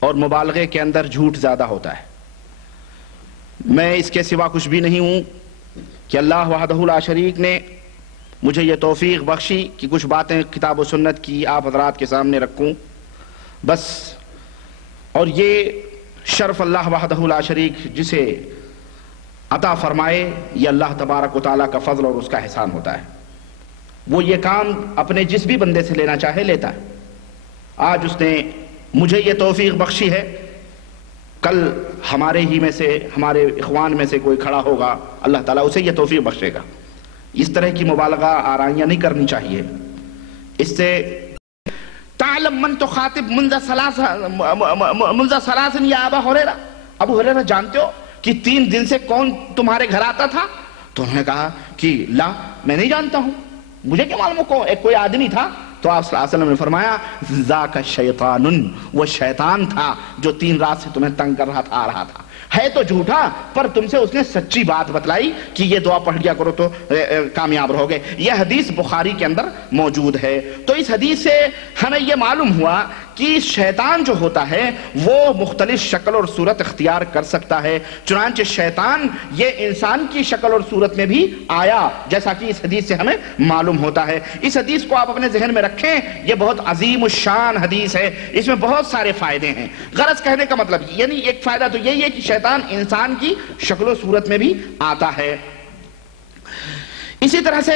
اور مبالغے کے اندر جھوٹ زیادہ ہوتا ہے۔ میں اس کے سوا کچھ بھی نہیں ہوں کہ اللہ وحدہ لا شریک نے مجھے یہ توفیق بخشی کہ کچھ باتیں کتاب و سنت کی آپ حضرات کے سامنے رکھوں بس۔ اور یہ شرف اللہ وحدہ لا شریک جسے عطا فرمائے، یہ اللہ تبارک و تعالیٰ کا فضل اور اس کا احسان ہوتا ہے۔ وہ یہ کام اپنے جس بھی بندے سے لینا چاہے لیتا ہے۔ آج اس نے مجھے یہ توفیق بخشی ہے، کل ہمارے ہی میں سے، ہمارے اخوان میں سے کوئی کھڑا ہوگا، اللہ تعالیٰ اسے یہ توفیق بخشے گا۔ اس طرح کی مبالغہ آرائیاں نہیں کرنی چاہیے۔ اس سے تعلم من تخاطب منذ ثلاث یا ابا ہریرہ، ابو ہریرہ جانتے ہو کہ 3 دن سے کون تمہارے گھر آتا تھا؟ تو انہوں نے کہا کہ لا، میں نہیں جانتا ہوں، مجھے کیا معلوم کو ایک کوئی آدمی تھا۔ تو آپ صلی اللہ علیہ وسلم نے فرمایا ذاک شیطان، وہ شیطان تھا جو 3 رات سے تمہیں تنگ کر رہا تھا، آ رہا تھا، ہے تو جھوٹا پر تم سے اس نے سچی بات بتلائی کہ یہ دعا پڑھ لیا کرو تو کامیاب رہو گے۔ یہ حدیث بخاری کے اندر موجود ہے۔ تو اس حدیث سے ہمیں یہ معلوم ہوا کہ شیطان جو ہوتا ہے وہ مختلف شکل اور صورت اختیار کر سکتا ہے، چنانچہ شیطان یہ انسان کی شکل اور صورت میں بھی آیا، جیسا کہ اس حدیث سے ہمیں معلوم ہوتا ہے۔ اس حدیث کو آپ اپنے ذہن میں رکھیں، یہ بہت عظیم الشان حدیث ہے، اس میں بہت سارے فائدے ہیں۔ غرض کہنے کا مطلب یعنی ایک فائدہ تو یہی ہے کہ شیطان انسان کی شکل و صورت میں بھی آتا ہے۔ اسی طرح سے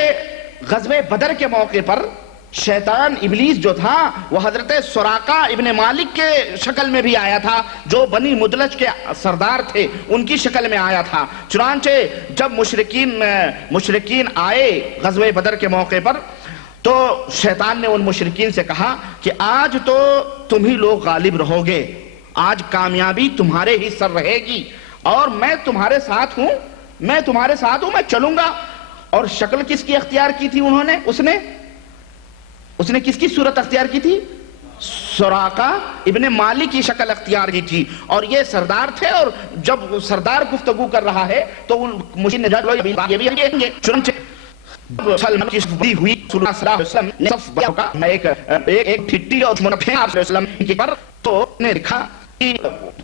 غزوہ بدر کے موقع پر شیطان ابلیس جو تھا وہ حضرت سراقہ ابن مالک کے شکل میں بھی آیا تھا، جو بنی مدلج کے سردار تھے، ان کی شکل میں آیا تھا۔ چنانچہ جب مشرکین آئے غزوہ بدر کے موقع پر تو شیطان نے ان مشرکین سے کہا کہ آج تو تم ہی لوگ غالب رہو گے، آج کامیابی تمہارے ہی سر رہے گی، اور میں تمہارے ساتھ ہوں، میں چلوں گا۔ اور شکل کس کی اختیار کی تھی انہوں نے؟ اس نے کس کی صورت اختیار کی تھی؟ سراقہ ابن مالک کی شکل اختیار کی تھی، اور یہ سردار تھے، اور جب سردار گفتگو کر رہا ہے تو مشین نے یہ بھی گے، چنانچہ سلمان کی شفدی ہوئی، صلی اللہ علیہ وسلم نے صف کا ایک ٹھٹی اور منفع آپ صلی اللہ علیہ وسلم کی پر تو نے لکھا کہ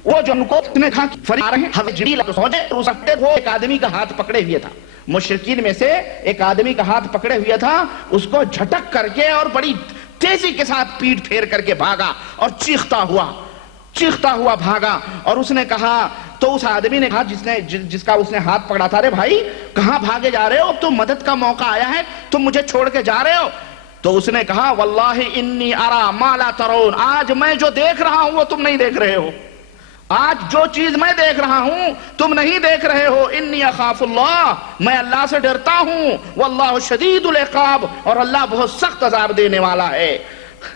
وہ جو ان کو نے کہا کہ فرار ہیں، حضرت جبریل تو سوچے اس وقت وہ ایک آدمی کا ہاتھ پکڑے ہوئے تھا، مشرکین میں سے ایک آدمی کا ہاتھ پکڑے ہوئے تھا، اس کو جھٹک کر کے اور بڑی تیزی کے ساتھ پیٹ پھیر کر کے بھاگا اور چیختا ہوا بھاگا۔ اور اس نے کہا، تو اس آدمی نے کہا جس کا اس نے ہاتھ پکڑا تھا، رے بھائی کہاں بھاگے جا رہے ہو؟ اب تو مدد کا موقع آیا ہے، تم مجھے چھوڑ کے جا رہے ہو؟ تو اس نے کہا واللہ انی ارا ما لا ترون، آج میں جو دیکھ رہا ہوں وہ تم نہیں دیکھ رہے ہو، آج جو چیز میں دیکھ رہا ہوں تم نہیں دیکھ رہے ہو۔ انی اخاف اللہ، میں اللہ سے ڈرتا ہوں، واللہ شدید العقاب، اور اللہ بہت سخت عذاب دینے والا ہے۔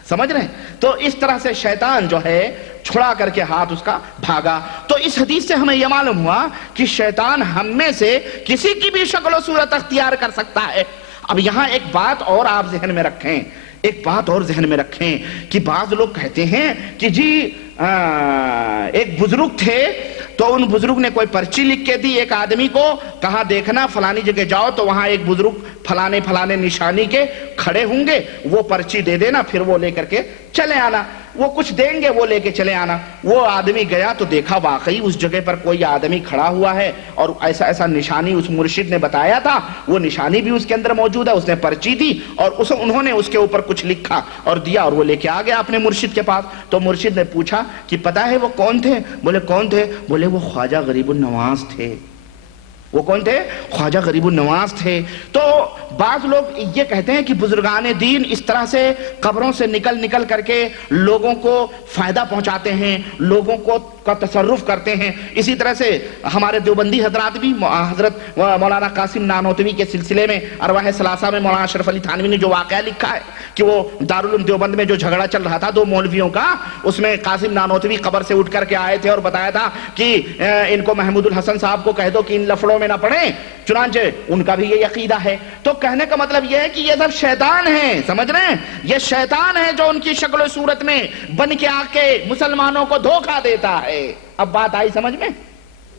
سمجھ رہے ہیں؟ تو اس طرح سے شیطان جو ہے چھڑا کر کے ہاتھ اس کا بھاگا۔ تو اس حدیث سے ہمیں یہ معلوم ہوا کہ شیطان ہم میں سے کسی کی بھی شکل و صورت اختیار کر سکتا ہے۔ اب یہاں ایک بات اور آپ ذہن میں رکھیں کہ بعض لوگ کہتے ہیں کہ جی ایک بزرگ تھے تو ان بزرگ نے کوئی پرچی لکھ کے دی ایک آدمی کو، کہا دیکھنا فلانی جگہ جاؤ تو وہاں ایک بزرگ فلانے نشانی کے کھڑے ہوں گے، وہ پرچی دے دینا، پھر وہ لے کر کے چلے آنا، وہ کچھ دیں گے وہ لے کے چلے آنا۔ وہ آدمی گیا تو دیکھا واقعی اس جگہ پر کوئی آدمی کھڑا ہوا ہے، اور ایسا نشانی اس مرشد نے بتایا تھا، وہ نشانی بھی اس کے اندر موجود ہے، اس نے پرچی دی اور انہوں نے اس کے اوپر کچھ لکھا اور دیا، اور وہ لے کے آ گیا اپنے مرشد کے پاس۔ تو مرشد نے پوچھا کہ پتہ ہے وہ کون تھے؟ بولے کون تھے؟ بولے وہ خواجہ غریب النواز تھے۔ وہ کون تھے؟ خواجہ غریب النواز تھے۔ تو بعض لوگ یہ کہتے ہیں کہ بزرگان دین اس طرح سے قبروں سے نکل کر کے لوگوں کو فائدہ پہنچاتے ہیں، لوگوں کا تصرف کرتے ہیں۔ اسی طرح سے ہمارے دیوبندی حضرات بھی حضرت مولانا قاسم نانوتوی کے سلسلے میں ارواح ثلاثہ میں مولانا اشرف علی تھانوی نے جو واقعہ لکھا ہے کہ وہ دارالعلوم دیوبند میں جو جھگڑا چل رہا تھا 2 مولویوں کا، اس میں قاسم نانوتوی قبر سے اٹھ کر کے آئے تھے اور بتایا تھا کہ ان کو محمود الحسن صاحب کو کہہ دو کہ ان لفڑوں میں نہ پڑیں، چنانچہ ان کا بھی یہ عقیدہ ہے۔ تو کہنے کا مطلب یہ ہے کہ یہ سب شیطان ہیں، سمجھ رہے ہیں؟ یہ شیطان ہے جو ان کی شکل و صورت میں بن کے آ کے مسلمانوں کو دھوکہ دیتا ہے۔ اب بات آئی سمجھ میں؟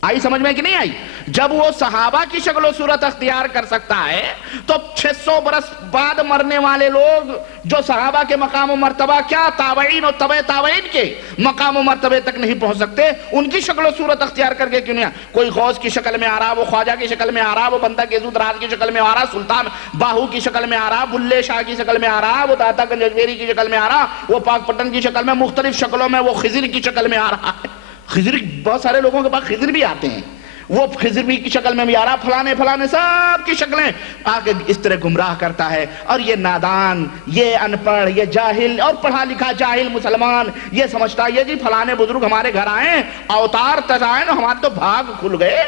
آئی سمجھ میں کہ نہیں آئی؟ جب وہ صحابہ کی شکل و صورت اختیار کر سکتا ہے تو 600 برس بعد مرنے والے لوگ جو صحابہ کے مقام و مرتبہ کیا تابعین اور تبع تابعین کے مقام و مرتبے تک نہیں پہنچ سکتے، ان کی شکل و صورت اختیار کر کے کیوں نہیں؟ کوئی غوث کی شکل میں آ رہا، وہ خواجہ کی شکل میں آ رہا، وہ بندہ کیزود راز کی شکل میں آ رہا، سلطان باہو کی شکل میں آ رہا، بلے شاہ کی شکل میں آ رہا، وہ داتا گنج اجمیری کی شکل میں آ رہا، وہ پاک پٹن کی شکل میں، مختلف شکلوں میں وہ خضر کی شکل میں آ رہا ہے۔ خضر بہت سارے لوگوں کے پاس خضر بھی آتے ہیں، وہ خضر بھی کی شکل میں بھی آ رہا، فلانے سب کی شکلیں آگے اس طرح گمراہ کرتا ہے۔ اور یہ نادان، یہ ان پڑھ، یہ جاہل اور پڑھا لکھا جاہل مسلمان یہ سمجھتا ہے یہ جی فلانے بزرگ ہمارے گھر آئے، اوتار تجائے نا، ہمارے تو بھاگ کھل گئے،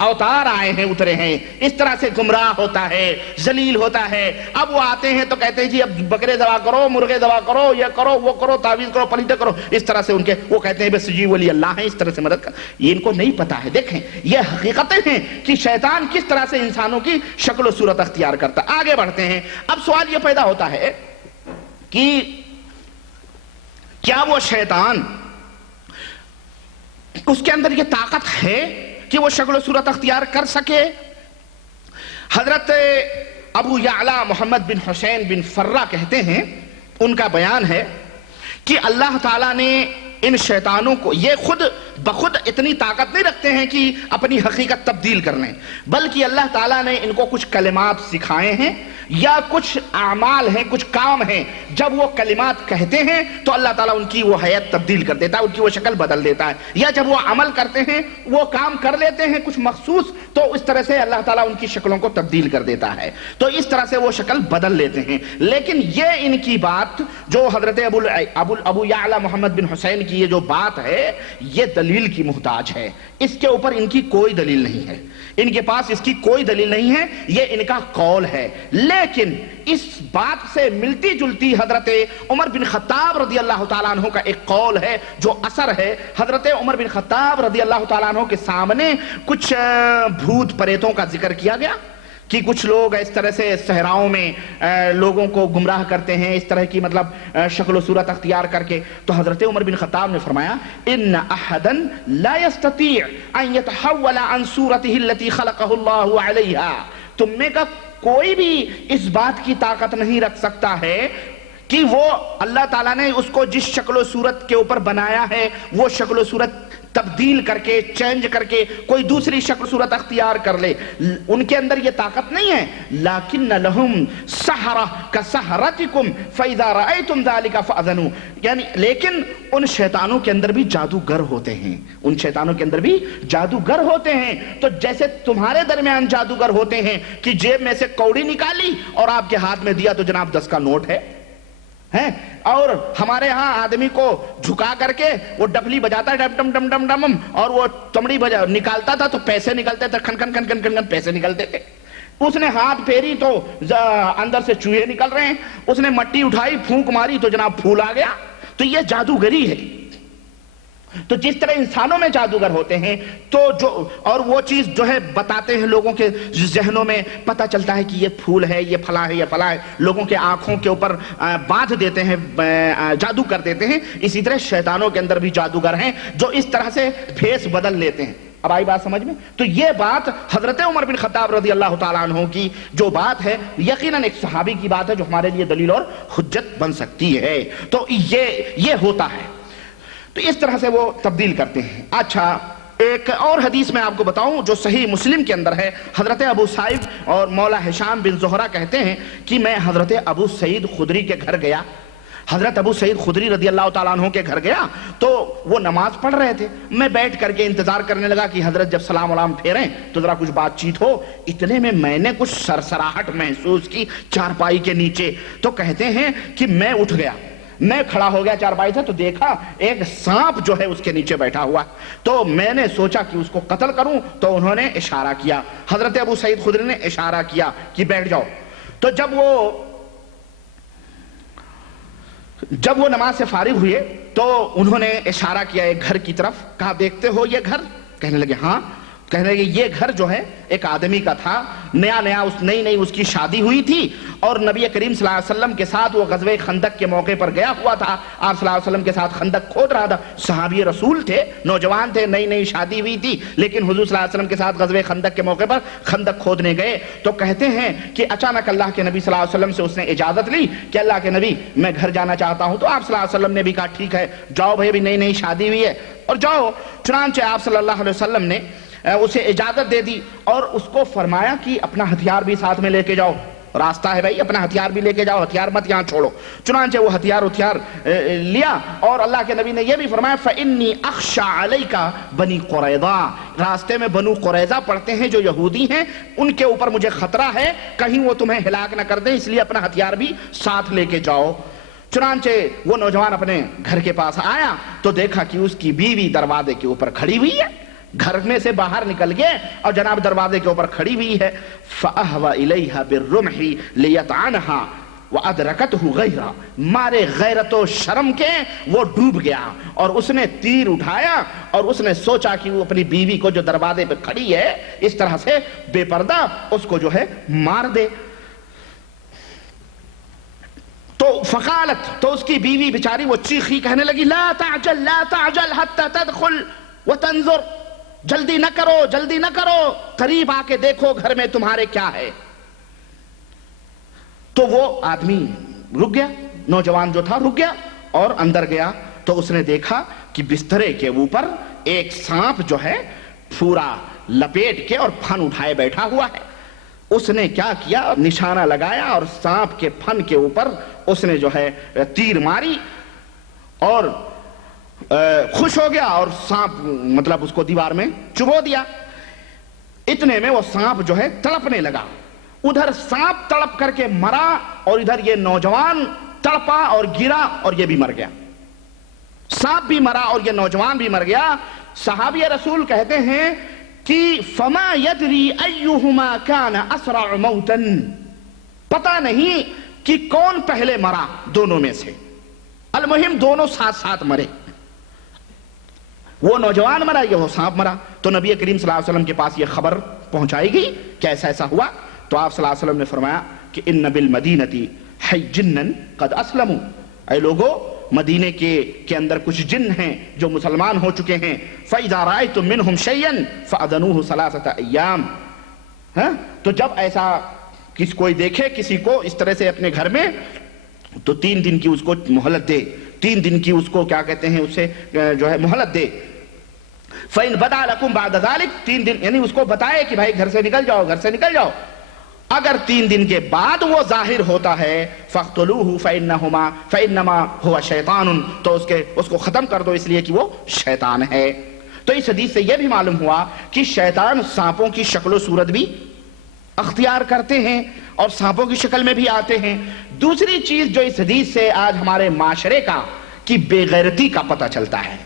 اوتار آئے ہیں، اترے ہیں۔ اس طرح سے گمراہ ہوتا ہے، ذلیل ہوتا ہے۔ اب وہ آتے ہیں تو کہتے ہیں جی اب بکرے ذبح کرو، مرغے ذبح کرو، یہ کرو وہ کرو، تعویذ کرو، پلیتے کرو، اس طرح سے ان کے وہ کہتے ہیں بس جی ولی اللہ ہیں، اس طرح سے مدد کر۔ یہ ان کو نہیں پتا ہے۔ دیکھیں یہ حقیقتیں ہیں کہ شیطان کس طرح سے انسانوں کی شکل و صورت اختیار کرتا ہے۔ آگے بڑھتے ہیں۔ اب سوال یہ پیدا ہوتا ہے کہ کیا وہ شیطان اس کے اندر یہ طاقت ہے کہ وہ شکل و صورت اختیار کر سکے؟ حضرت ابو یعلا محمد بن حسین بن فرہ کہتے ہیں، ان کا بیان ہے کہ اللہ تعالیٰ نے ان شیطانوں کو، یہ خود بخود اتنی طاقت نہیں رکھتے ہیں کہ اپنی حقیقت تبدیل کر لیں، بلکہ اللہ تعالیٰ نے ان کو کچھ کلمات سکھائے ہیں یا کچھ اعمال ہیں، کچھ کام ہیں، جب وہ کلمات کہتے ہیں تو اللہ تعالیٰ ان کی وہ حیت تبدیل کر دیتا ہے، ان کی وہ شکل بدل دیتا ہے، یا جب وہ عمل کرتے ہیں، وہ کام کر لیتے ہیں کچھ مخصوص، تو اس طرح سے اللہ تعالیٰ ان کی شکلوں کو تبدیل کر دیتا ہے، تو اس طرح سے وہ شکل بدل لیتے ہیں۔ لیکن یہ ان کی بات جو حضرت ابو یعلا محمد بن حسین کی یہ جو بات ہے یہ دلیل کی محتاج ہے، اس کے اوپر ان کی کوئی دلیل نہیں ہے، ان کے پاس اس کی کوئی دلیل نہیں ہے، یہ ان کا قول ہے۔ لیکن اس بات سے ملتی جلتی حضرت عمر بن خطاب رضی اللہ تعالیٰ عنہ کا ایک قول ہے جو اثر ہے۔ حضرت عمر بن خطاب رضی اللہ تعالیٰ عنہ کے سامنے کچھ بھوت پریتوں کا ذکر کیا گیا کہ کچھ لوگ اس طرح سے صحراؤں میں لوگوں کو گمراہ کرتے ہیں، اس طرح کی مطلب شکل و صورت اختیار کر کے، تو حضرت عمر بن خطاب نے فرمایا ان احدا لا يستطيع ان يتحول عن صورته التي خلقه الله عليها، تم میں کا کوئی بھی اس بات کی طاقت نہیں رکھ سکتا ہے کہ وہ اللہ تعالیٰ نے اس کو جس شکل و صورت کے اوپر بنایا ہے وہ شکل و صورت تبدیل کر کے، چینج کر کے کوئی دوسری شکل صورت اختیار کر لے، ان کے اندر یہ طاقت نہیں ہے۔ لیکن لہم سحرہ کسحرتکم فاذا رأیتم ذلک فاذنوا، یعنی لیکن ان شیطانوں کے اندر بھی جادوگر ہوتے ہیں، ان شیطانوں کے اندر بھی جادوگر ہوتے ہیں، تو جیسے تمہارے درمیان جادوگر ہوتے ہیں کہ جیب میں سے کوڑی نکالی اور آپ کے ہاتھ میں دیا تو جناب 10 کا نوٹ ہے، اور ہمارے ہاں آدمی کو جھکا کر کے وہ ڈبلی بجاتا ہے ڈم ڈم ڈم ڈم ڈم، اور وہ چمڑی نکالتا تھا تو پیسے نکلتے تھے، کھن کھن کھن کھن کھن پیسے نکلتے تھے۔ اس نے ہاتھ پھیری تو اندر سے چوہے نکل رہے ہیں، اس نے مٹی اٹھائی پھونک ماری تو جناب پھول آ گیا، تو یہ جادوگری ہے۔ تو جس طرح انسانوں میں جادوگر ہوتے ہیں تو جو اور وہ چیز جو ہے بتاتے ہیں، لوگوں کے ذہنوں میں پتہ چلتا ہے کہ یہ پھول ہے، یہ پھلا ہے، یہ پھلا ہے، لوگوں کے آنکھوں کے اوپر باندھ دیتے ہیں، جادو کر دیتے ہیں، اسی طرح شیطانوں کے اندر بھی جادوگر ہیں جو اس طرح سے بھیس بدل لیتے ہیں۔ اب آئی بات سمجھ میں؟ تو یہ بات حضرت عمر بن خطاب رضی اللہ تعالیٰ عنہ کی جو بات ہے یقیناً ایک صحابی کی بات ہے جو ہمارے لیے دلیل اور حجت بن سکتی ہے، تو یہ ہوتا ہے، تو اس طرح سے وہ تبدیل کرتے ہیں۔ اچھا ایک اور حدیث میں آپ کو بتاؤں جو صحیح مسلم کے اندر ہے، حضرت ابو سعید اور مولا ہشام بن زہرہ کہتے ہیں کہ میں حضرت ابو سعید خدری کے گھر گیا، حضرت ابو سعید خدری رضی اللہ تعالیٰ عنہ کے گھر گیا تو وہ نماز پڑھ رہے تھے، میں بیٹھ کر کے انتظار کرنے لگا کہ حضرت جب سلام علام پھیریں تو ذرا کچھ بات چیت ہو، اتنے میں نے کچھ سرسراہٹ محسوس کی چارپائی کے نیچے، تو کہتے ہیں کہ میں اٹھ گیا، میں کھڑا ہو گیا چارپائی سے تو دیکھا ایک سانپ جو ہے اس کے نیچے بیٹھا ہوا، تو میں نے سوچا کہ اس کو قتل کروں، تو انہوں نے اشارہ کیا، حضرت ابو سعید خدری نے اشارہ کیا کہ بیٹھ جاؤ، تو جب وہ نماز سے فارغ ہوئے تو انہوں نے اشارہ کیا ایک گھر کی طرف، کہا دیکھتے ہو یہ گھر؟ کہنے لگے ہاں، کہنے لگے یہ گھر جو ہے ایک آدمی کا تھا، نیا نیا نئی اس کی شادی ہوئی تھی، اور نبی کریم صلی اللہ علیہ وسلم کے ساتھ وہ غزوہ خندق کے موقع پر گیا ہوا تھا، آپ صلی اللہ علیہ وسلم کے ساتھ خندق کھود رہا تھا۔ صحابی رسول تھے، نوجوان تھے، نئی شادی ہوئی تھی، لیکن حضور صلی اللہ علیہ وسلم کے ساتھ غزوہ خندق کے موقع پر خندق کھودنے گئے تو کہتے ہیں کہ اچانک اللہ کے نبی صلی اللہ علیہ وسلم سے اس نے اجازت لی کہ اللہ کے نبی میں گھر جانا چاہتا ہوں، تو آپ صلی اللہ علیہ وسلم نے بھی کہا ٹھیک ہے جاؤ بھائی، ابھی نئی شادی ہوئی ہے اور جاؤ۔ چنانچہ آپ صلی اللہ علیہ وسلم نے اسے اجازت دے دی اور اس کو فرمایا کہ اپنا ہتھیار بھی ساتھ میں لے کے جاؤ، راستہ ہے بھائی، اپنا ہتھیار بھی لے کے جاؤ، ہتھیار مت یہاں چھوڑو۔ چنانچہ وہ ہتھیار لیا، اور اللہ کے نبی نے یہ بھی فرمایا فَإِنِّي أَخْشَى عَلَيْكَ بنی قریظہ، راستے میں بنو قریظہ پڑھتے ہیں جو یہودی ہیں، ان کے اوپر مجھے خطرہ ہے کہیں وہ تمہیں ہلاک نہ کر دیں، اس لیے اپنا ہتھیار بھی ساتھ لے کے جاؤ۔ چنانچہ وہ نوجوان اپنے گھر کے پاس آیا تو دیکھا کہ اس کی بیوی دروازے کے اوپر کھڑی ہوئی ہے، گھر میں سے باہر نکل گئے اور جناب دروازے کے اوپر کھڑی ہوئی ہے۔ فَأَهْوَ إِلَيْهَا بِالرُّمْحِ لِيَطْعَنَهَا وَأَدْرَكَتْهُ غَيْرًا، مارے غیرت و شرم کے وہ ڈوب گیا اور اس نے تیر اٹھایا اور اس نے سوچا کہ وہ اپنی بیوی کو جو دروازے پہ کھڑی ہے اس طرح سے بے پردہ اس کو جو ہے مار دے۔ تو فقالت، تو اس کی بیوی بیچاری وہ چیخی کہنے لگی لا تعجل لا تعجل حتى تدخل وتنظر، جلدی نہ کرو، قریب آ کے دیکھو گھر میں تمہارے کیا ہے۔ تو وہ آدمی رک گیا، نوجوان جو تھا رک گیا اور اندر گیا تو اس نے دیکھا کہ بسترے کے اوپر ایک سانپ جو ہے پورا لپیٹ کے اور پھن اٹھائے بیٹھا ہوا ہے۔ اس نے کیا کیا، نشانہ لگایا اور سانپ کے پھن کے اوپر اس نے جو ہے تیر ماری اور خوش ہو گیا اور سانپ مطلب اس کو دیوار میں چبو دیا۔ اتنے میں وہ سانپ جو ہے تڑپنے لگا، ادھر سانپ تڑپ کر کے مرا اور ادھر یہ نوجوان تڑپا اور گرا اور یہ بھی مر گیا، سانپ بھی مرا اور یہ نوجوان بھی مر گیا۔ صحابی رسول کہتے ہیں کہ فما یدری ایہما کان اسرع موتا، پتہ نہیں کہ کون پہلے مرا دونوں میں سے، المہم دونوں ساتھ ساتھ مرے، وہ نوجوان مرا یہ وہ سانپ مرا۔ تو نبی کریم صلی اللہ علیہ وسلم کے پاس یہ خبر پہنچائی گئی کہ ایسا ہوا، تو آپ صلی اللہ علیہ وسلم نے فرمایا کہ ان بالمدینتی حی جنن قد اسلموا، اے لوگو مدینے کے اندر کچھ جن ہیں جو مسلمان ہو چکے ہیں، فَإِذَا رَأَيْتُم مِّنْهُمْ شَيْئًا فَأَذَنُوهُ ثَلَاثَةَ أَيَّامٍ، تو جب ایسا کوئی دیکھے کسی کو اس طرح سے اپنے گھر میں تو 3 دن کی اس کو مہلت دے، 3 دن کی اس کو کیا کہتے ہیں اسے جو ہے مہلت دے۔ فَإِن بَدَا لَكُمْ بَعْدَ ذَلِكَ، 3 دن یعنی اس کو بتائے کہ بھائی گھر سے نکل جاؤ، اگر 3 دن کے بعد وہ ظاہر ہوتا ہے فَاقْتُلُوهُ فَإِنَّمَا هُوَ شَيْطَانٌ، تو اس کو ختم کر دو اس لیے کہ وہ شیطان ہے۔ تو اس حدیث سے یہ بھی معلوم ہوا کہ شیطان سانپوں کی شکل و صورت بھی اختیار کرتے ہیں اور سانپوں کی شکل میں بھی آتے ہیں۔ دوسری چیز جو اس حدیث سے آج ہمارے معاشرے کا کی بے غیرتی کا پتہ چلتا ہے،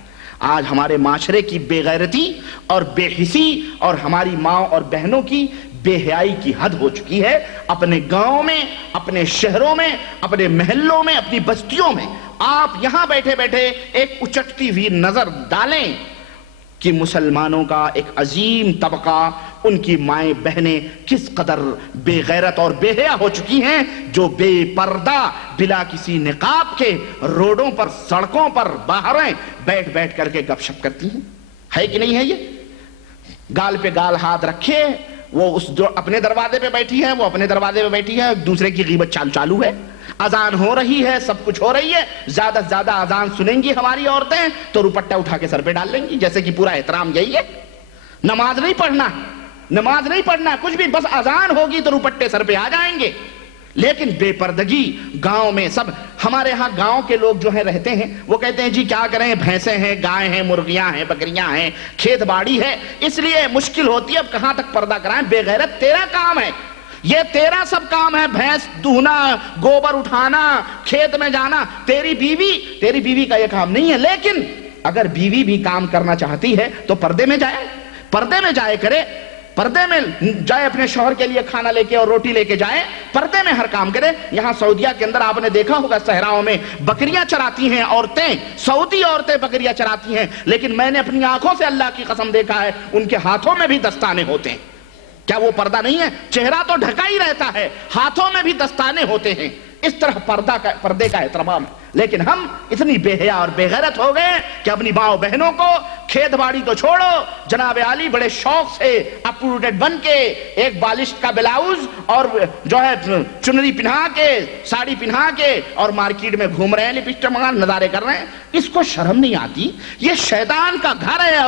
آج ہمارے معاشرے کی بے غیرتی اور بے حسی اور ہماری ماں اور بہنوں کی بے حیائی کی حد ہو چکی ہے۔ اپنے گاؤں میں، اپنے شہروں میں، اپنے محلوں میں، اپنی بستیوں میں آپ یہاں بیٹھے بیٹھے ایک اچٹتی ہوئی نظر ڈالیں کہ مسلمانوں کا ایک عظیم طبقہ، ان کی مائیں بہنیں کس قدر بے غیرت اور بے حیا ہو چکی ہیں، جو بے پردہ بلا کسی نقاب کے روڈوں پر سڑکوں پر باہریں بیٹھ بیٹھ کر کے گپ شپ کرتی ہیں۔ ہے کہ نہیں ہے؟ یہ گال پہ گال ہاتھ رکھے، وہ اس جو اپنے دروازے پہ بیٹھی ہے وہ اپنے دروازے پہ بیٹھی ہے، دوسرے کی غیبت چالو ہے، اذان ہو رہی ہے، سب کچھ ہو رہی ہے، زیادہ سے زیادہ اذان سنیں گی ہماری عورتیں تو روپٹہ اٹھا کے سر پہ ڈال لیں گی، جیسے کہ پورا احترام یہی ہے۔ نماز نہیں پڑھنا کچھ بھی، بس اذان ہوگی تو روپٹے سر پہ آ جائیں گے۔ لیکن بے پردگی گاؤں میں سب، ہمارے ہاں گاؤں کے لوگ جو ہیں رہتے ہیں وہ کہتے ہیں جی کیا کریں، بھینسیں ہیں، گائے ہیں، مرغیاں ہیں، بکریاں ہیں، کھیت باڑی ہے، اس لیے مشکل ہوتی ہے، اب کہاں تک پردہ کرائیں۔ بے غیرت تیرا کام ہے، یہ تیرا سب کام ہے، بھینس دھونا، گوبر اٹھانا، کھیت میں جانا، تیری بیوی کا یہ کام نہیں ہے۔ لیکن اگر بیوی بھی کام کرنا چاہتی ہے تو پردے میں جائے کرے۔ پردے میں جائے، اپنے شوہر کے لیے کھانا لے کے اور روٹی لے کے جائے، پردے میں ہر کام کرے۔ یہاں سعودیہ کے اندر آپ نے دیکھا ہوگا صحراؤں میں بکریاں چراتی ہیں عورتیں، سعودی عورتیں بکریاں چراتی ہیں، لیکن میں نے اپنی آنکھوں سے اللہ کی قسم دیکھا ہے ان کے ہاتھوں میں بھی دستانے ہوتے ہیں۔ کیا وہ پردہ نہیں ہے؟ چہرہ تو ڈھکا ہی رہتا ہے، ہاتھوں میں بھی دستانے ہوتے ہیں۔ اس طرح پردے کا احترام ہے۔ لیکن ہم اتنی بے حیا اور بے غیرت ہو گئے کہ اپنی ماں بہنوں کو کھیت باڑی تو چھوڑو، جناب عالی بڑے شوق سے اپروٹڈ بن کے ایک بالشت کا بلاؤز اور جو ہے چنری پہنا کے، ساڑی پہنا کے اور مارکیٹ میں گھوم رہے ہیں، لپسٹک منگا نظارے کر رہے ہیں۔ اس کو شرم نہیں آتی؟ یہ شیطان کا گھر ہے۔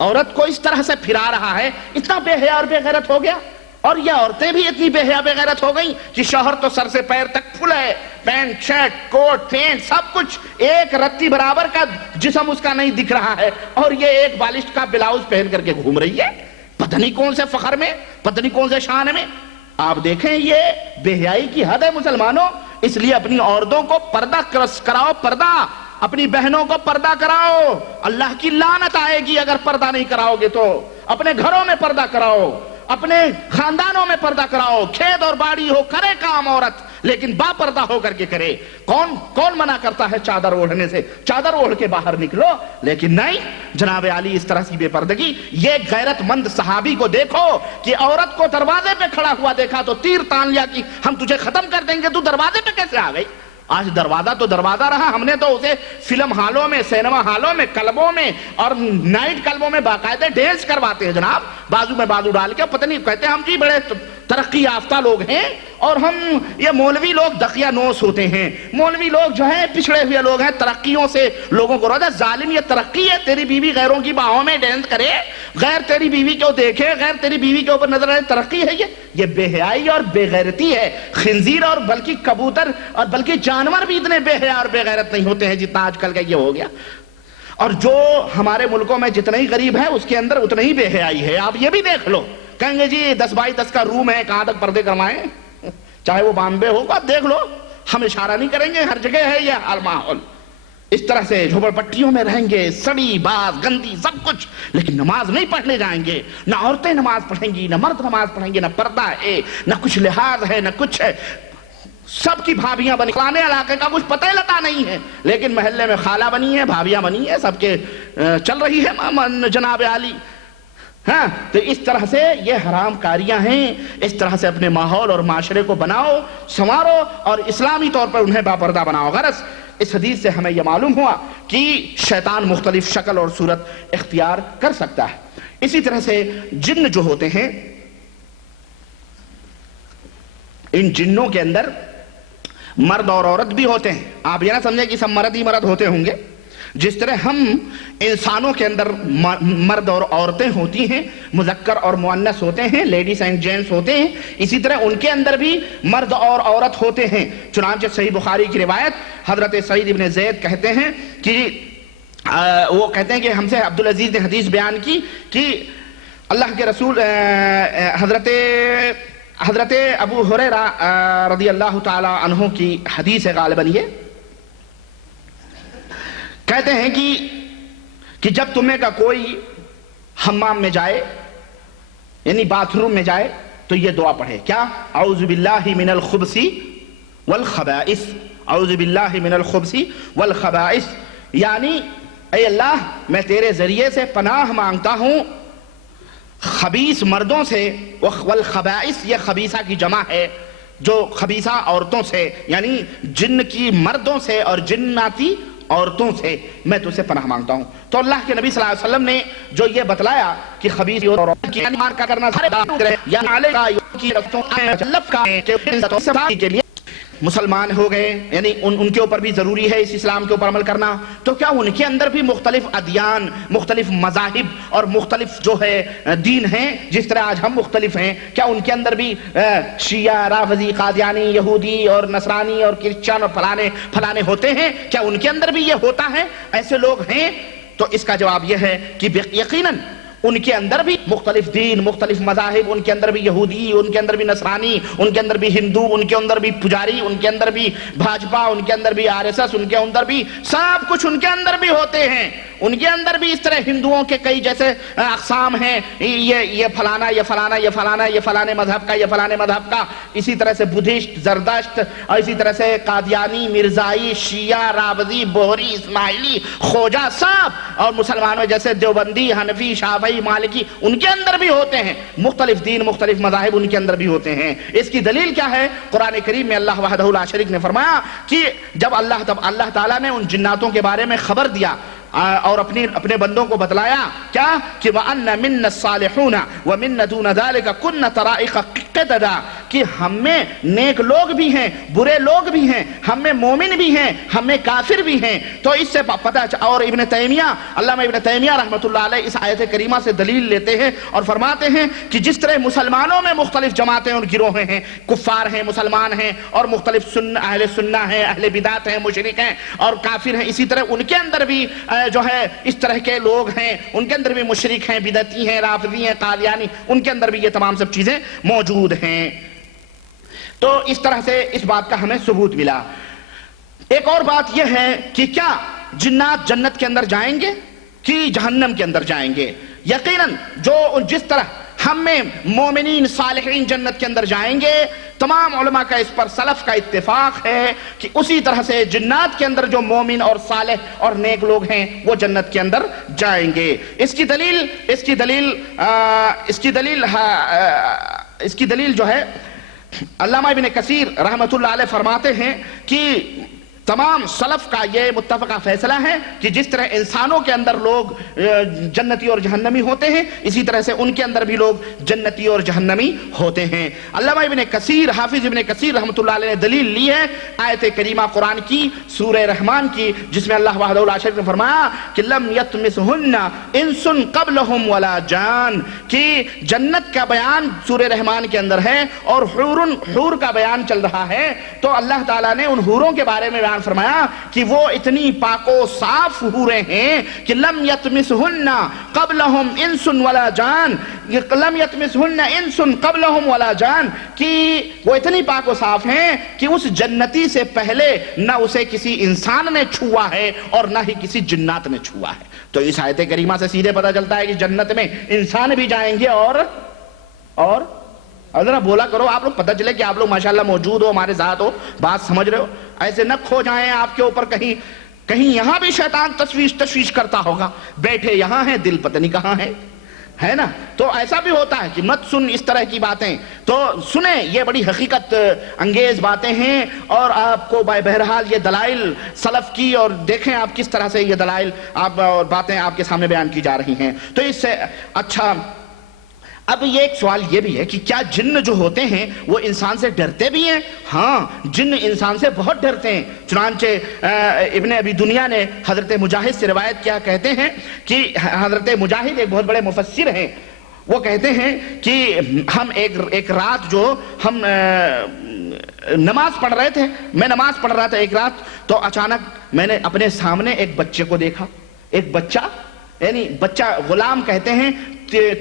عورت کو اس طرح سے پھرا رہا ہے، اتنا بے حیا اور بے غیرت ہو گیا۔ اور یہ عورتیں بھی اتنی بے حیا بے غیرت ہو گئیں کہ شوہر تو سر سے پیر تک فل ہے، پینٹ شرٹ کوٹ پینٹ سب کچھ، ایک رتی برابر کا جسم اس کا نہیں دکھ رہا ہے، اور یہ ایک بالشت کا بلاؤز پہن کر کے گھوم رہی ہے، پتہ نہیں کون سے فخر میں، پتہ نہیں کون سے شان میں۔ آپ دیکھیں یہ بے حیائی کی حد ہے مسلمانوں۔ اس لیے اپنی عورتوں کو پردہ کراؤ، پردہ، اپنی بہنوں کو پردہ کراؤ۔ اللہ کی لعنت آئے گی اگر پردہ نہیں کراؤ گے تو۔ اپنے گھروں میں پردہ کراؤ، اپنے خاندانوں میں پردہ کراؤ۔ کھیت اور باڑی ہو کرے کام عورت، لیکن با پردہ ہو کر کے کرے۔ کون منع کرتا ہے چادر اوڑھنے سے؟ چادر اوڑھ کے باہر نکلو، لیکن نہیں جناب علی اس طرح سی بے پردگی۔ یہ غیرت مند صحابی کو دیکھو کہ عورت کو دروازے پہ کھڑا ہوا دیکھا تو تیر تان لیا کہ ہم تجھے ختم کر دیں گے، تو دروازے پہ کیسے آ گئی؟ آج دروازہ تو دروازہ رہا، ہم نے تو اسے فلم ہالوں میں، سینما ہالوں میں، کلبوں میں اور نائٹ کلبوں میں باقاعدہ ڈینس کرواتے ہیں جناب، بازو میں بازو ڈال کے، پتہ نہیں کہتے ہیں ہم جی بڑے ترقی یافتہ لوگ ہیں، اور ہم یہ مولوی لوگ دقیہ نوس ہوتے ہیں، مولوی لوگ جو ہیں پچھڑے ہوئے لوگ ہیں، ترقیوں سے لوگوں کو روزہ۔ ظالم یہ ترقی ہے؟ تیری بیوی غیروں کی باہوں میں ڈینس کرے، غیر تیری بیوی کو دیکھے، غیر تیری بیوی کے اوپر نظر آئے، ترقی ہے یہ بے حیائی اور بے غیرتی ہے۔ خنزیر اور بلکہ کبوتر اور بلکہ جانور بھی اتنے بے حیا اور بے غیرت نہیں ہوتے ہیں جتنا آج کل کا یہ ہو گیا۔ اور جو ہمارے ملکوں میں جتنا ہی غریب ہے اس کے اندر اتنا ہی بے حیائی ہے۔ آپ یہ بھی دیکھ لو، کہیں گے جی 10x10 کا روم ہے، کہاں تک پردے کروائیں؟ چاہے وہ بامبے ہو، آپ دیکھ لو، ہم اشارہ نہیں کریں گے، ہر جگہ ہے یہ حال ماحول۔ اس طرح سے جھوپڑ پٹیوں میں رہیں گے، سڑی باز گندی سب کچھ، لیکن نماز نہیں پڑھنے جائیں گے، نہ عورتیں نماز پڑھیں گی، نہ مرد نماز پڑھیں گے، نہ پردہ ہے، نہ کچھ لحاظ ہے، نہ کچھ ہے۔ سب کی بھابیاں بنی، فلانے علاقے کا کچھ پتہ لتا نہیں ہے، لیکن محلے میں خالہ بنی ہے، بھابیاں بنی ہے، سب کے چل رہی ہے جناب عالی۔ ہاں، تو اس طرح سے یہ حرام کاریاں ہیں۔ اس طرح سے اپنے ماحول اور معاشرے کو بناؤ، سنوارو اور اسلامی طور پر انہیں باپردہ بناؤ۔ غرض اس حدیث سے ہمیں یہ معلوم ہوا کہ شیطان مختلف شکل اور صورت اختیار کر سکتا ہے۔ اسی طرح سے جن جو ہوتے ہیں، ان جنوں کے اندر مرد اور عورت بھی ہوتے ہیں۔ آپ یہ نہ سمجھیں کہ سب مرد ہی مرد ہوتے ہوں گے۔ جس طرح ہم انسانوں کے اندر مرد اور عورتیں ہوتی ہیں، مذکر اور مؤنث ہوتے ہیں، لیڈیز اینڈ جینٹس ہوتے ہیں، اسی طرح ان کے اندر بھی مرد اور عورت ہوتے ہیں۔ چنانچہ صحیح بخاری کی روایت حضرت سعید بن زید کہتے ہیں کہ وہ کہتے ہیں کہ ہم سے عبدالعزیز نے حدیث بیان کی کہ اللہ کے رسول حضرت ابو ہریرہ رضی اللہ تعالی عنہ کی حدیث ہے غالباً یہ، کہتے ہیں کہ جب تمہیں کا کوئی حمام میں جائے یعنی باتھ روم میں جائے تو یہ دعا پڑھے، کیا؟ اعوذ باللہ من الخبث والخبائث، اعوذ باللہ من الخبث والخبائث، یعنی اے اللہ میں تیرے ذریعے سے پناہ مانگتا ہوں خبیث مردوں سے، والخبائث یہ خبیثہ کی جمع ہے، جو خبیثہ عورتوں سے، یعنی جن کی مردوں سے اور جناتی عورتوں سے میں تجھ سے پناہ مانگتا ہوں۔ تو اللہ کے نبی صلی اللہ علیہ وسلم نے جو یہ بتلایا کہ خبیث اور عورت کی انمان کا کرنا کے لیے مسلمان ہو گئے، یعنی ان کے اوپر بھی ضروری ہے اس اسلام کے اوپر عمل کرنا، تو کیا ان کے اندر بھی مختلف ادیان، مختلف مذاہب اور مختلف جو ہے دین ہیں، جس طرح آج ہم مختلف ہیں، کیا ان کے اندر بھی شیعہ، رافضی، قادیانی، یہودی اور نصرانی اور کرسچن اور فلانے ہوتے ہیں؟ کیا ان کے اندر بھی یہ ہوتا ہے؟ ایسے لوگ ہیں؟ تو اس کا جواب یہ ہے کہ یقیناً ان کے اندر بھی مختلف دین، مختلف مذاہب، ان کے اندر بھی یہودی، ان کے اندر بھی نصرانی، ان کے اندر بھی ہندو، ان کے اندر بھی پجاری، ان کے اندر بھی بھاجپا، ان کے اندر بھی RSS، ان کے اندر بھی سب کچھ ان کے اندر بھی ہوتے ہیں۔ ان کے اندر بھی اس طرح ہندوؤں کے کئی جیسے اقسام ہیں، یہ فلانا یہ فلانا یہ فلانا یہ فلانے مذہب کا یہ فلانے مذہب کا، اسی طرح سے بدھسٹ، زردشت، اور اسی طرح سے قادیانی، مرزائی، شیعہ، رافضی، بوہری، اسماعیلی، خواجہ سب، اور مسلمانوں جیسے دیوبندی، حنفی، شافعی، مالکی، ان کے اندر بھی ہوتے ہیں، مختلف دین مختلف مذاہب ان کے اندر بھی ہوتے ہیں۔ اس کی دلیل کیا ہے؟ قرآن کریم میں اللہ وحدہ لا شریک نے فرمایا کہ جب اللہ تعالیٰ نے ان جناتوں کے بارے میں خبر دیا اور اپنے بندوں کو بتلایا کیا کہ وَأَنَّ مِنَّ الصَّالِحُونَ وَمِنَّ دُونَ ذَلِكَ كُنَّ طَرَائِقَ قِدَدًا، کہ ہم میں نیک لوگ بھی ہیں، برے لوگ بھی ہیں، ہم میں مومن بھی ہیں، ہم میں کافر بھی ہیں۔ تو اس سے پتہ، اور علامہ ابن تیمیہ رحمۃ اللہ علیہ اس آیت کریمہ سے دلیل لیتے ہیں اور فرماتے ہیں کہ جس طرح مسلمانوں میں مختلف جماعتیں اور گروہ ہیں، کفار ہیں، مسلمان ہیں، اور مختلف اہل سنہ ہیں، اہل بدعت ہیں، مشرک ہیں اور کافر ہیں، اسی طرح ان کے اندر بھی جو ہے اس طرح کے لوگ ہیں، ان کے اندر بھی مشرک ہیں، بدعتی ہیں، رافضی ہیں، قادیانی، ان کے اندر بھی یہ تمام سب چیزیں موجود ہیں۔ تو اس طرح سے اس بات کا ہمیں ثبوت ملا۔ ایک اور بات یہ ہے کہ کیا جنات جنت کے اندر جائیں گے کہ جہنم کے اندر جائیں گے؟ یقیناً جس طرح ہم میں مومنین صالحین جنت کے اندر جائیں گے، تمام علماء کا اس پر سلف کا اتفاق ہے کہ اسی طرح سے جنات کے اندر جو مومن اور صالح اور نیک لوگ ہیں وہ جنت کے اندر جائیں گے۔ اس کی دلیل جو ہے علامہ ابن کثیر رحمۃ اللہ علیہ فرماتے ہیں کہ تمام سلف کا یہ متفقہ فیصلہ ہے کہ جس طرح انسانوں کے اندر لوگ جنتی اور جہنمی ہوتے ہیں، اسی طرح سے ان کے اندر بھی لوگ جنتی اور جہنمی ہوتے ہیں۔ علامہ حافظ ابن کثیر رحمۃ اللہ علیہ نے دلیل لی ہے آیت کریمہ قرآن کی سورہ رحمان کی، جس میں اللہ وحدہ لا شریک نے فرمایا کہ لم یطمثہن انس قبلہم ولا جان، کہ جنت کا بیان سورہ رحمان کے اندر ہے اور حور کا بیان چل رہا ہے۔ تو اللہ تعالیٰ نے ان حوروں کے بارے میں فرمایا کہ وہ اتنی پاک و صاف حوریں ہیں کہ لم یطمثہن قبلہم انس ولا جان، لم یطمثہن انس قبلہم ولا جان، کہ وہ اتنی پاک و صاف ہیں کہ اس جنتی سے پہلے نہ اسے کسی انسان نے چھوا ہے اور نہ ہی کسی جنات نے چھوا ہے۔ تو اس آیت کریمہ سے سیدھے پتہ چلتا ہے کہ جنت میں انسان بھی جائیں گے اور ذرا بولا کرو آپ لوگ، پتہ چلے کہ آپ لوگ ماشاءاللہ موجود ہو، ہمارے ساتھ ہو، بات سمجھ رہے ہو، ایسے نہ کھو جائیں آپ کے اوپر کہیں یہاں بھی شیطان تشویش کرتا ہوگا، بیٹھے یہاں ہیں دل پتہ نہیں کہاں ہے نا۔ تو ایسا بھی ہوتا ہے کہ مت سن اس طرح کی باتیں، تو سنیں، یہ بڑی حقیقت انگیز باتیں ہیں اور آپ کو بہرحال یہ دلائل سلف کی، اور دیکھیں آپ کس طرح سے یہ دلائل اور باتیں آپ کے سامنے بیان کی جا رہی ہیں۔ تو اس سے اچھا اب یہ ایک سوال یہ بھی ہے کہ کیا جن جو ہوتے ہیں وہ انسان سے ڈرتے بھی ہیں؟ ہاں، جن انسان سے بہت ڈرتے ہیں۔ چنانچہ ابن ابی دنیا نے حضرت مجاہد سے روایت کیا، کہتے ہیں کہ حضرت مجاہد ایک بہت بڑے مفسر ہیں، وہ کہتے ہیں کہ ہم ایک رات جو ہم نماز پڑھ رہے تھے، میں نماز پڑھ رہا تھا ایک رات، تو اچانک میں نے اپنے سامنے ایک بچے کو دیکھا، ایک بچہ، یعنی بچہ غلام کہتے ہیں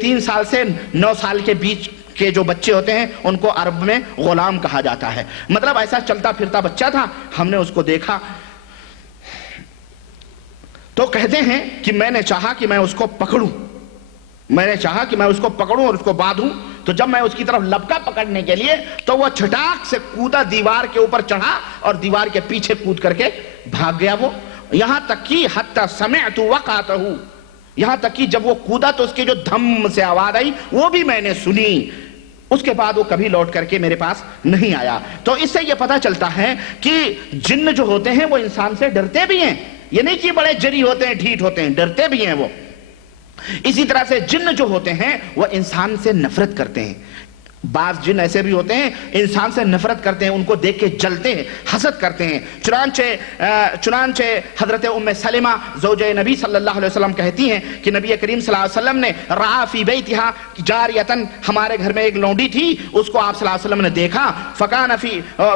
3 سال سے 9 سال کے بیچ کے جو بچے ہوتے ہیں ان کو عرب میں غلام کہا جاتا ہے، مطلب ایسا چلتا پھرتا بچہ تھا۔ ہم نے اس کو دیکھا تو کہتے ہیں کہ میں نے چاہا کہ میں اس کو پکڑوں اور اس کو باندھوں، تو جب میں اس کی طرف لپکا پکڑنے کے لیے تو وہ چھٹاک سے کودا، دیوار کے اوپر چڑھا اور دیوار کے پیچھے کود کر کے بھاگ گیا وہ، یہاں تک کہ حتی سمعت وقعتہ، یہاں تک کہ جب وہ کودا تو اس کے جو دھم سے آواز آئی وہ بھی میں نے سنی۔ اس کے بعد وہ کبھی لوٹ کر کے میرے پاس نہیں آیا۔ تو اس سے یہ پتہ چلتا ہے کہ جن جو ہوتے ہیں وہ انسان سے ڈرتے بھی ہیں، یہ نہیں کہ بڑے جری ہوتے ہیں، ڈھیٹ ہوتے ہیں، ڈرتے بھی ہیں وہ۔ اسی طرح سے جن جو ہوتے ہیں وہ انسان سے نفرت کرتے ہیں۔ بعض جن ایسے بھی ہوتے ہیں انسان سے نفرت کرتے ہیں، ان کو دیکھ کے جلتے ہیں، حسد کرتے ہیں۔ چنانچہ حضرت ام سلمہ زوجہ نبی صلی اللہ علیہ وسلم کہتی ہیں کہ نبی کریم صلی اللہ علیہ وسلم نے رعا فی بیتہا جاریتن، ہمارے گھر میں ایک لونڈی تھی، اس کو آپ صلی اللہ علیہ وسلم نے دیکھا، فکان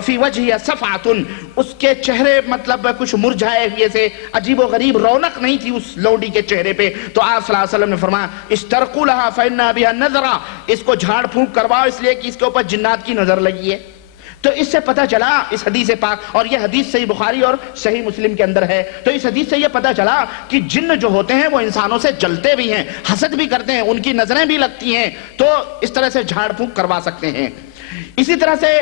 فی وجہہ صفعۃ، اس کے چہرے مطلب کچھ مرجھائے ہوئے سے، عجیب و غریب رونق نہیں تھی اس لونڈی کے چہرے پہ۔ تو آپ صلی اللہ علیہ وسلم نے فرمایا استرقوا لها فإن بها نظرا، اس کو جھاڑ پھونک کرواؤ اس لیے کہ اس کے اوپر جنات کی نظر لگی ہے۔ تو اس سے پتہ چلا اس حدیث پاک، اور یہ حدیث صحیح بخاری اور صحیح مسلم کے اندر ہے، تو اس حدیث سے یہ پتہ چلا کہ جن جو ہوتے ہیں وہ انسانوں سے جلتے بھی ہیں، حسد بھی کرتے ہیں، ان کی نظریں بھی لگتی ہیں، تو اس طرح سے جھاڑ پھونک کروا سکتے ہیں۔ اسی طرح سے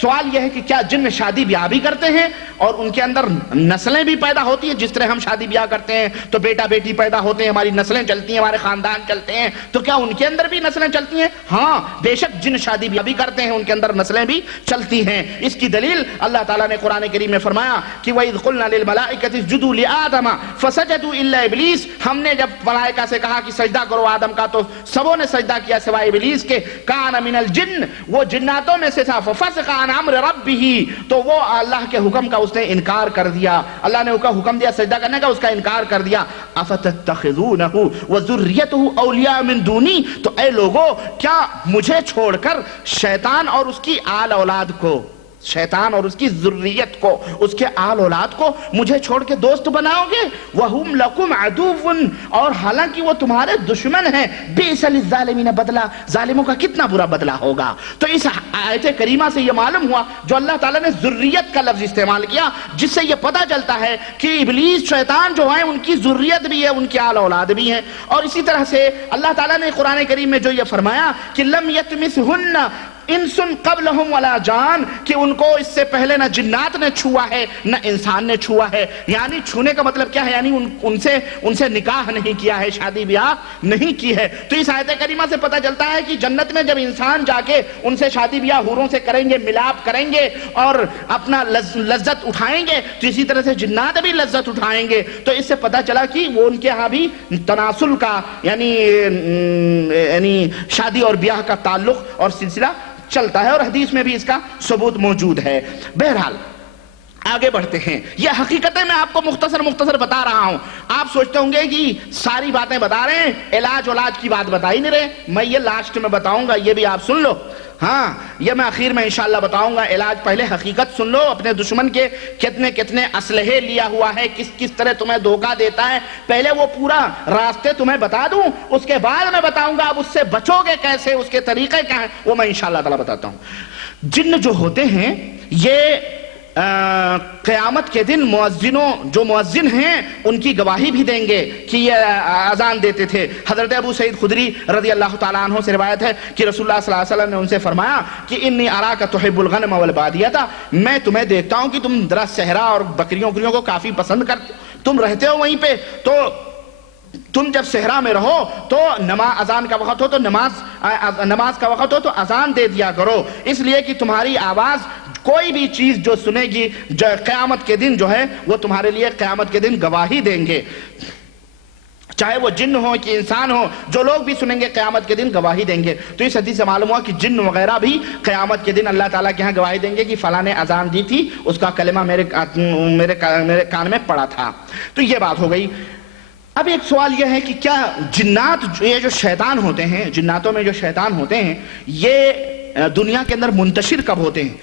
سوال یہ ہے کہ کیا جن شادی بیاہ بھی کرتے ہیں اور ان کے اندر نسلیں بھی پیدا ہوتی ہیں؟ جس طرح ہم شادی بیاہ کرتے ہیں تو بیٹا بیٹی پیدا ہوتے ہیں، ہماری نسلیں چلتی ہیں، ہمارے خاندان چلتے ہیں، تو کیا ان کے اندر بھی نسلیں چلتی ہیں؟ ہاں بے شک جن شادی بیاہ بھی کرتے ہیں ان کے اندر نسلیں بھی چلتی ہیں۔ اس کی دلیل اللہ تعالیٰ نے قرآن کریم میں فرمایا کہ وَإِذْ قُلْنَا لِلْمَلَائِكَةِ اسْجُدُوا لِآدَمَ فَسَجَدُوا إِلَّا إِبْلِيسَ، ہم نے جب ملائکہ سے کہا کہ سجدہ کرو آدم کا تو سبوں نے سجدہ کیا سوائے ابلیس کے، کان من الجن، وہ جناتوں میں سے تھا، فَفَسِقَ عَنْ أَمْرِ رَبِّهِ، تو وہ اللہ کے حکم کا اس نے انکار کر دیا، اللہ نے حکم دیا سجدہ کرنے کا، اس کا انکار کر دیا۔ أَفَتَتَّخِذُونَهُ وَذُرِّيَّتُهُ أَوْلِيَاءَ مِن دُونِي، تو اے لوگو کیا مجھے چھوڑ کر شیطان اور اس کی آل اولاد کو، شیطان اور اس کی ذریت کو، اس کے آل اولاد کو مجھے چھوڑ کے دوست بناؤ گے؟ وَهُمْ لَكُمْ عَدُوٌ، اور حالانکہ وہ تمہارے دشمن ہیں، بِئْسَ لِلظَّالِمِينَ بدلہ، ظالموں کا کتنا برا بدلہ ہوگا۔ تو اس آیت کریمہ سے یہ معلوم ہوا، جو اللہ تعالیٰ نے ذریت کا لفظ استعمال کیا، جس سے یہ پتہ چلتا ہے کہ ابلیس شیطان جو ہیں ان کی ذریت بھی ہے، ان کی آل اولاد بھی ہیں۔ اور اسی طرح سے اللہ تعالیٰ نے قرآن کریم میں جو یہ فرمایا کہ لم یتمسہن انس قبلہم ولا جان، کہ ان کو اس سے پہلے نہ جنات نے چھوا ہے نہ انسان نے چھوا ہے۔ یعنی چھونے کا مطلب کیا ہے؟ یعنی ان سے نکاح نہیں کیا ہے، شادی بیاہ نہیں کی ہے۔ تو اس آیت کریمہ سے پتہ چلتا ہے کہ جنت میں جب انسان جا کے ان سے شادی بیاہ حوروں سے کریں گے، ملاپ کریں گے اور اپنا لذت اٹھائیں گے، تو اسی طرح سے جنات بھی لذت اٹھائیں گے۔ تو اس سے پتہ چلا کہ وہ ان کے ہاں بھی تناسل کا یعنی شادی اور بیاہ کا تعلق اور سلسلہ چلتا ہے، اور حدیث میں بھی اس کا ثبوت موجود ہے۔ بہرحال آگے بڑھتے ہیں۔ یہ حقیقتیں میں آپ کو مختصر بتا رہا ہوں۔ آپ سوچتے ہوں گے کہ ساری باتیں بتا رہے ہیں، علاج کی بات بتا ہی نہیں رہے، میں یہ لاسٹ میں بتاؤں گا، یہ بھی آپ سن لو۔ ہاں یہ میں آخر میں انشاءاللہ بتاؤں گا۔ علاج پہلے حقیقت سن لو، اپنے دشمن کے کتنے اسلحے لیا ہوا ہے، کس طرح تمہیں دھوکہ دیتا ہے، پہلے وہ پورا راستے تمہیں بتا دوں، اس کے بعد میں بتاؤں گا اب اس سے بچو گے کیسے، اس کے طریقے کیا ہیں، وہ میں انشاءاللہ تعالی بتاتا ہوں۔ جن جو ہوتے ہیں یہ قیامت کے دن جو مؤذن ہیں ان کی گواہی بھی دیں گے کہ یہ اذان دیتے تھے۔ حضرت ابو سعید خدری رضی اللہ تعالیٰ عنہ سے روایت ہے کہ رسول اللہ صلی اللہ علیہ وسلم نے ان سے فرمایا کہ انی اراک تحب الغنم والبادیۃ، میں تمہیں دیکھتا ہوں کہ تم ذرا صحرا اور بکریوں کو کافی پسند کرتے، تم رہتے ہو وہیں پہ، تو تم جب صحرا میں رہو تو اذان کا وقت ہو تو نماز کا وقت ہو تو اذان دے دیا کرو، اس لیے کہ تمہاری آواز کوئی بھی چیز جو سنے گی جو قیامت کے دن جو ہے وہ تمہارے لیے قیامت کے دن گواہی دیں گے، چاہے وہ جن ہو کہ انسان ہو، جو لوگ بھی سنیں گے قیامت کے دن گواہی دیں گے۔ تو اس حدیث سے معلوم ہوا کہ جن وغیرہ بھی قیامت کے دن اللہ تعالیٰ کے ہاں گواہی دیں گے کہ فلاں نے اذان دی تھی، اس کا کلمہ میرے کان میں پڑا تھا۔ تو یہ بات ہو گئی۔ اب ایک سوال یہ ہے کہ کیا جنات، یہ جو شیطان ہوتے ہیں، جناتوں میں جو شیطان ہوتے ہیں، یہ دنیا کے اندر منتشر کب ہوتے ہیں،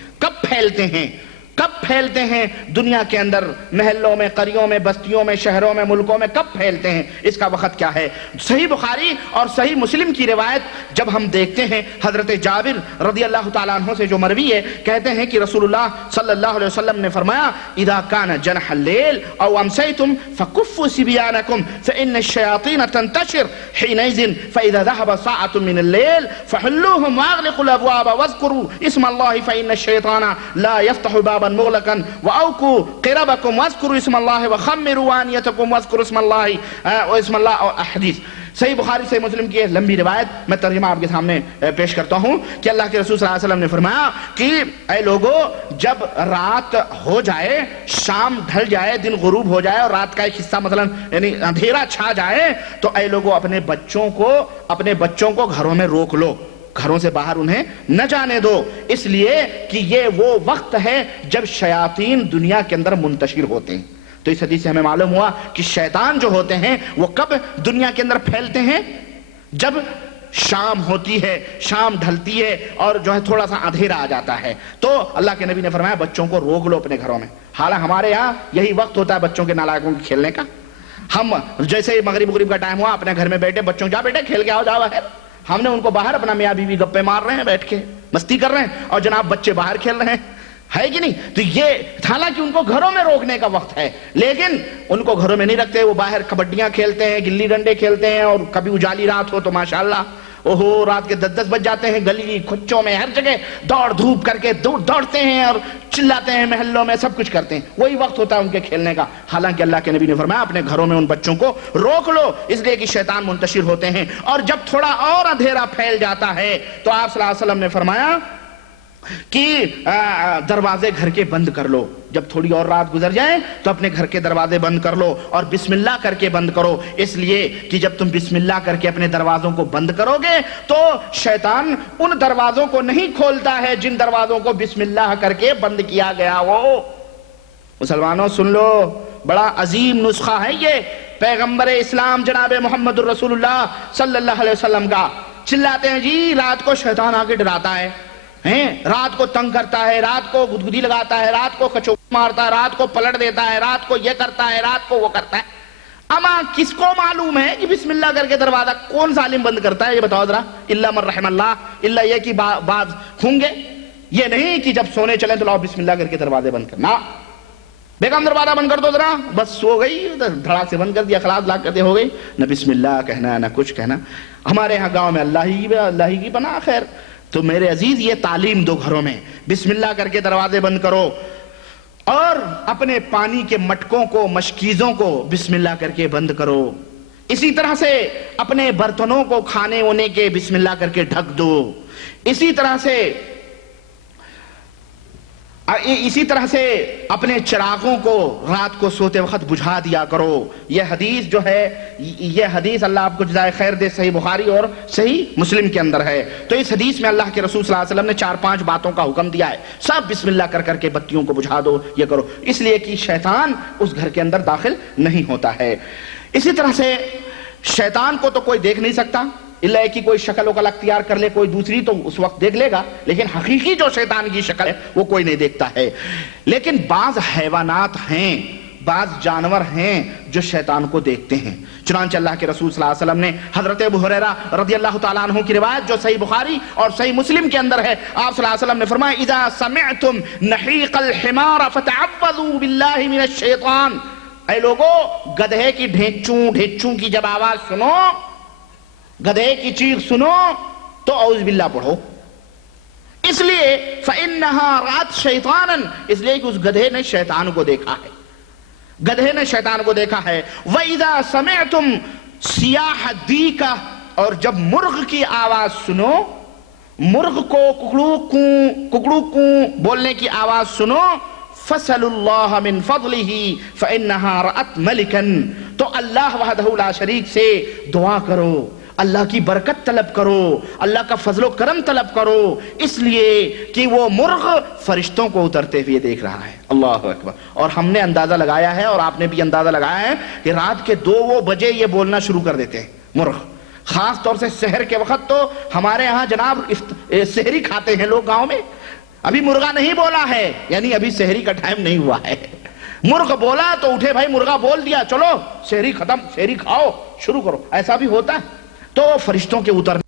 کب پھیلتے ہیں دنیا کے اندر، محلوں میں، قریوں میں، بستیوں میں، شہروں میں، ملکوں میں کب پھیلتے ہیں، اس کا وقت کیا ہے؟ صحیح بخاری اور صحیح مسلم کی روایت جب ہم دیکھتے ہیں، حضرت جابر رضی اللہ تعالیٰ عنہ سے جو مروی ہے، کہتے ہیں کہ رسول اللہ صلی اللہ علیہ وسلم نے فرمایا اذا كان جنح الليل او امسيتم فكفوا صبيانكم فان الشياطين تنتشر حينئذ فاذا ذهب ساعة من الليل فحلوهم واغلقوا الابواب واذكروا اسم الله فان الشيطان لا يفتح بابا مغلقا واوقوا قربكم واذكروا اسم الله وخمروا انيتكم واذكروا اسم الله احاديث۔ صحیح بخاری صحیح مسلم کی لمبی روایت میں ترجمہ آپ کے سامنے پیش کرتا ہوں کہ اللہ کے رسول صلی اللہ علیہ وسلم نے فرمایا کہ اے لوگو، جب رات ہو جائے، شام ڈھل جائے، دن غروب ہو جائے اور رات کا ایک حصہ مثلا یعنی اندھیرا چھا جائے، تو اے لوگو اپنے بچوں کو گھروں میں روک لو، گھروں سے باہر انہیں نہ جانے دو، اس لیے کہ یہ وہ وقت ہے جب شیاطین دنیا کے اندر منتشر ہوتے ہیں۔ تو اس حدیث سے ہمیں معلوم ہوا کہ شیطان جو ہوتے ہیں وہ کب دنیا کے اندر پھیلتے ہیں؟ جب شام ہوتی ہے، شام ڈھلتی ہے اور جو ہے تھوڑا سا اندھیرا آ جاتا ہے، تو اللہ کے نبی نے فرمایا بچوں کو روک لو اپنے گھروں میں۔ حالانکہ ہمارے یہاں یہی وقت ہوتا ہے بچوں کے نالائقوں کے کھیلنے کا۔ ہم جیسے مغرب کا ٹائم ہوا اپنے گھر میں بیٹھے، بچوں جا بیٹے کھیل کے آؤ، جاؤ باہر۔ ہم نے ان کو باہر اپنا میاں بیوی گپے مار رہے ہیں، بیٹھ کے مستی کر رہے ہیں، اور جناب بچے باہر کھیل رہے ہیں۔ ہے کہ نہیں؟ تو یہ حالانکہ ان کو گھروں میں روکنے کا وقت ہے، لیکن ان کو گھروں میں نہیں رکھتے، وہ باہر کبڈیاں کھیلتے ہیں، گلی ڈنڈے کھیلتے ہیں، اور کبھی اجالی رات ہو تو ماشاءاللہ اوہو رات کے 10 بج جاتے ہیں، گلی کھچوں میں ہر جگہ دوڑ دھوپ کر کے دوڑتے ہیں اور چلاتے ہیں، محلوں میں سب کچھ کرتے ہیں، وہی وقت ہوتا ہے ان کے کھیلنے کا۔ حالانکہ اللہ کے نبی نے فرمایا اپنے گھروں میں ان بچوں کو روک لو، اس لیے کہ شیطان منتشر ہوتے ہیں، اور جب تھوڑا اور اندھیرا پھیل جاتا ہے تو آپ صلی اللہ علیہ وسلم نے فرمایا کہ دروازے گھر کے بند کر لو، جب تھوڑی اور رات گزر جائیں تو اپنے گھر کے دروازے بند کر لو اور بسم اللہ کر کے بند کرو، اس لیے کہ جب تم بسم اللہ کر کے اپنے دروازوں کو بند کرو گے تو شیطان ان دروازوں کو نہیں کھولتا ہے جن دروازوں کو بسم اللہ کر کے بند کیا گیا ہو۔ مسلمانوں سن لو، بڑا عظیم نسخہ ہے یہ پیغمبر اسلام جناب محمد الرسول اللہ صلی اللہ علیہ وسلم کا۔ چلاتے ہیں جی رات کو شیطان آ کے ڈراتا ہے، رات کو تنگ کرتا ہے، رات کو گدگدی لگاتا ہے، رات کو کچو مارتا ہے، رات کو پلٹ دیتا ہے، رات کو یہ کرتا ہے، رات کو وہ کرتا ہے۔ اما کس کو معلوم ہے کہ بسم اللہ کر کے دروازہ کون ظالم بند کرتا ہے؟ یہ بتاؤ ذرا، الا من رحم اللہ، الا یہ کہ بعض ہوں گے، یہ نہیں کہ جب سونے چلیں تو لاؤ بسم اللہ کر کے دروازے بند کرنا، بیگم دروازہ بند کر دو ذرا، بس سو گئی دھڑاک سے بند کر دیا، خلاص لاک کر دیا، ہو گئی، نہ بسم اللہ کہنا نہ کچھ کہنا۔ ہمارے ہاں گاؤں میں اللہ ہی کی پناہ خیر۔ تو میرے عزیز یہ تعلیم دو گھروں میں، بسم اللہ کر کے دروازے بند کرو، اور اپنے پانی کے مٹکوں کو مشکیزوں کو بسم اللہ کر کے بند کرو، اسی طرح سے اپنے برتنوں کو کھانے ہونے کے بسم اللہ کر کے ڈھک دو، اسی طرح سے اپنے چراغوں کو رات کو سوتے وقت بجھا دیا کرو۔ یہ حدیث جو ہے، یہ حدیث اللہ آپ کو جزائے خیر دے، صحیح بخاری اور صحیح مسلم کے اندر ہے۔ تو اس حدیث میں اللہ کے رسول صلی اللہ علیہ وسلم نے 4-5 باتوں کا حکم دیا ہے، سب بسم اللہ کر کے بتیوں کو بجھا دو، یہ کرو، اس لیے کہ شیطان اس گھر کے اندر داخل نہیں ہوتا ہے۔ اسی طرح سے شیطان کو تو کوئی دیکھ نہیں سکتا، اللہ کی کوئی شکل وکل اختیار کر لے کوئی دوسری تو اس وقت دیکھ لے گا، لیکن حقیقی جو شیطان کی شکل ہے وہ کوئی نہیں دیکھتا ہے۔ لیکن بعض حیوانات ہیں، بعض جانور ہیں جو شیطان کو دیکھتے ہیں۔ چنانچہ اللہ کے رسول صلی اللہ علیہ وسلم نے حضرت ابو ہریرہ رضی اللہ تعالیٰ عنہ کی روایت جو صحیح بخاری اور صحیح مسلم کے اندر ہے، آپ صلی اللہ علیہ وسلم نے فرمایا اذا سمعتم نحیق الحمار فتعوذوا باللہ من الشیطان، اے لوگو گدھے کی ڈھیچوں کی جب آواز سنو، گدھے کی چیخ سنو تو اعوذ باللہ پڑھو، اس لیے فَإِنَّهَا رَأَتْ شَيْطَانًا، اس لیے کہ اس گدھے نے شیطان کو دیکھا ہے، گدھے نے شیطان کو دیکھا ہے۔ وَإِذَا سَمِعْتُمْ سِيَاحَ الدِّيكَ، اور جب مرغ کی آواز سنو، مرغ کو ککڑو کوں بولنے کی آواز سنو، فَسَلُوا اللَّهَ مِن فَضْلِهِ فَإِنَّهَا رَأَتْ مَلِكًا، تو اللہ وحدہ لا شریک سے دعا کرو، اللہ کی برکت طلب کرو، اللہ کا فضل و کرم طلب کرو، اس لیے کہ وہ مرغ فرشتوں کو اترتے ہوئے دیکھ رہا ہے۔ اللہ اکبر۔ اور ہم نے اندازہ لگایا ہے اور آپ نے بھی اندازہ لگایا ہے کہ رات کے 2 بجے یہ بولنا شروع کر دیتے ہیں مرغ، خاص طور سے سحر کے وقت۔ تو ہمارے ہاں جناب سحری کھاتے ہیں لوگ گاؤں میں، ابھی مرغا نہیں بولا ہے، یعنی ابھی سحری کا ٹائم نہیں ہوا ہے، مرغ بولا تو اٹھے بھائی مرغا بول دیا، چلو سحری ختم، سحری کھاؤ شروع کرو، ایسا بھی ہوتا ہے۔ تو فرشتوں کے اترنے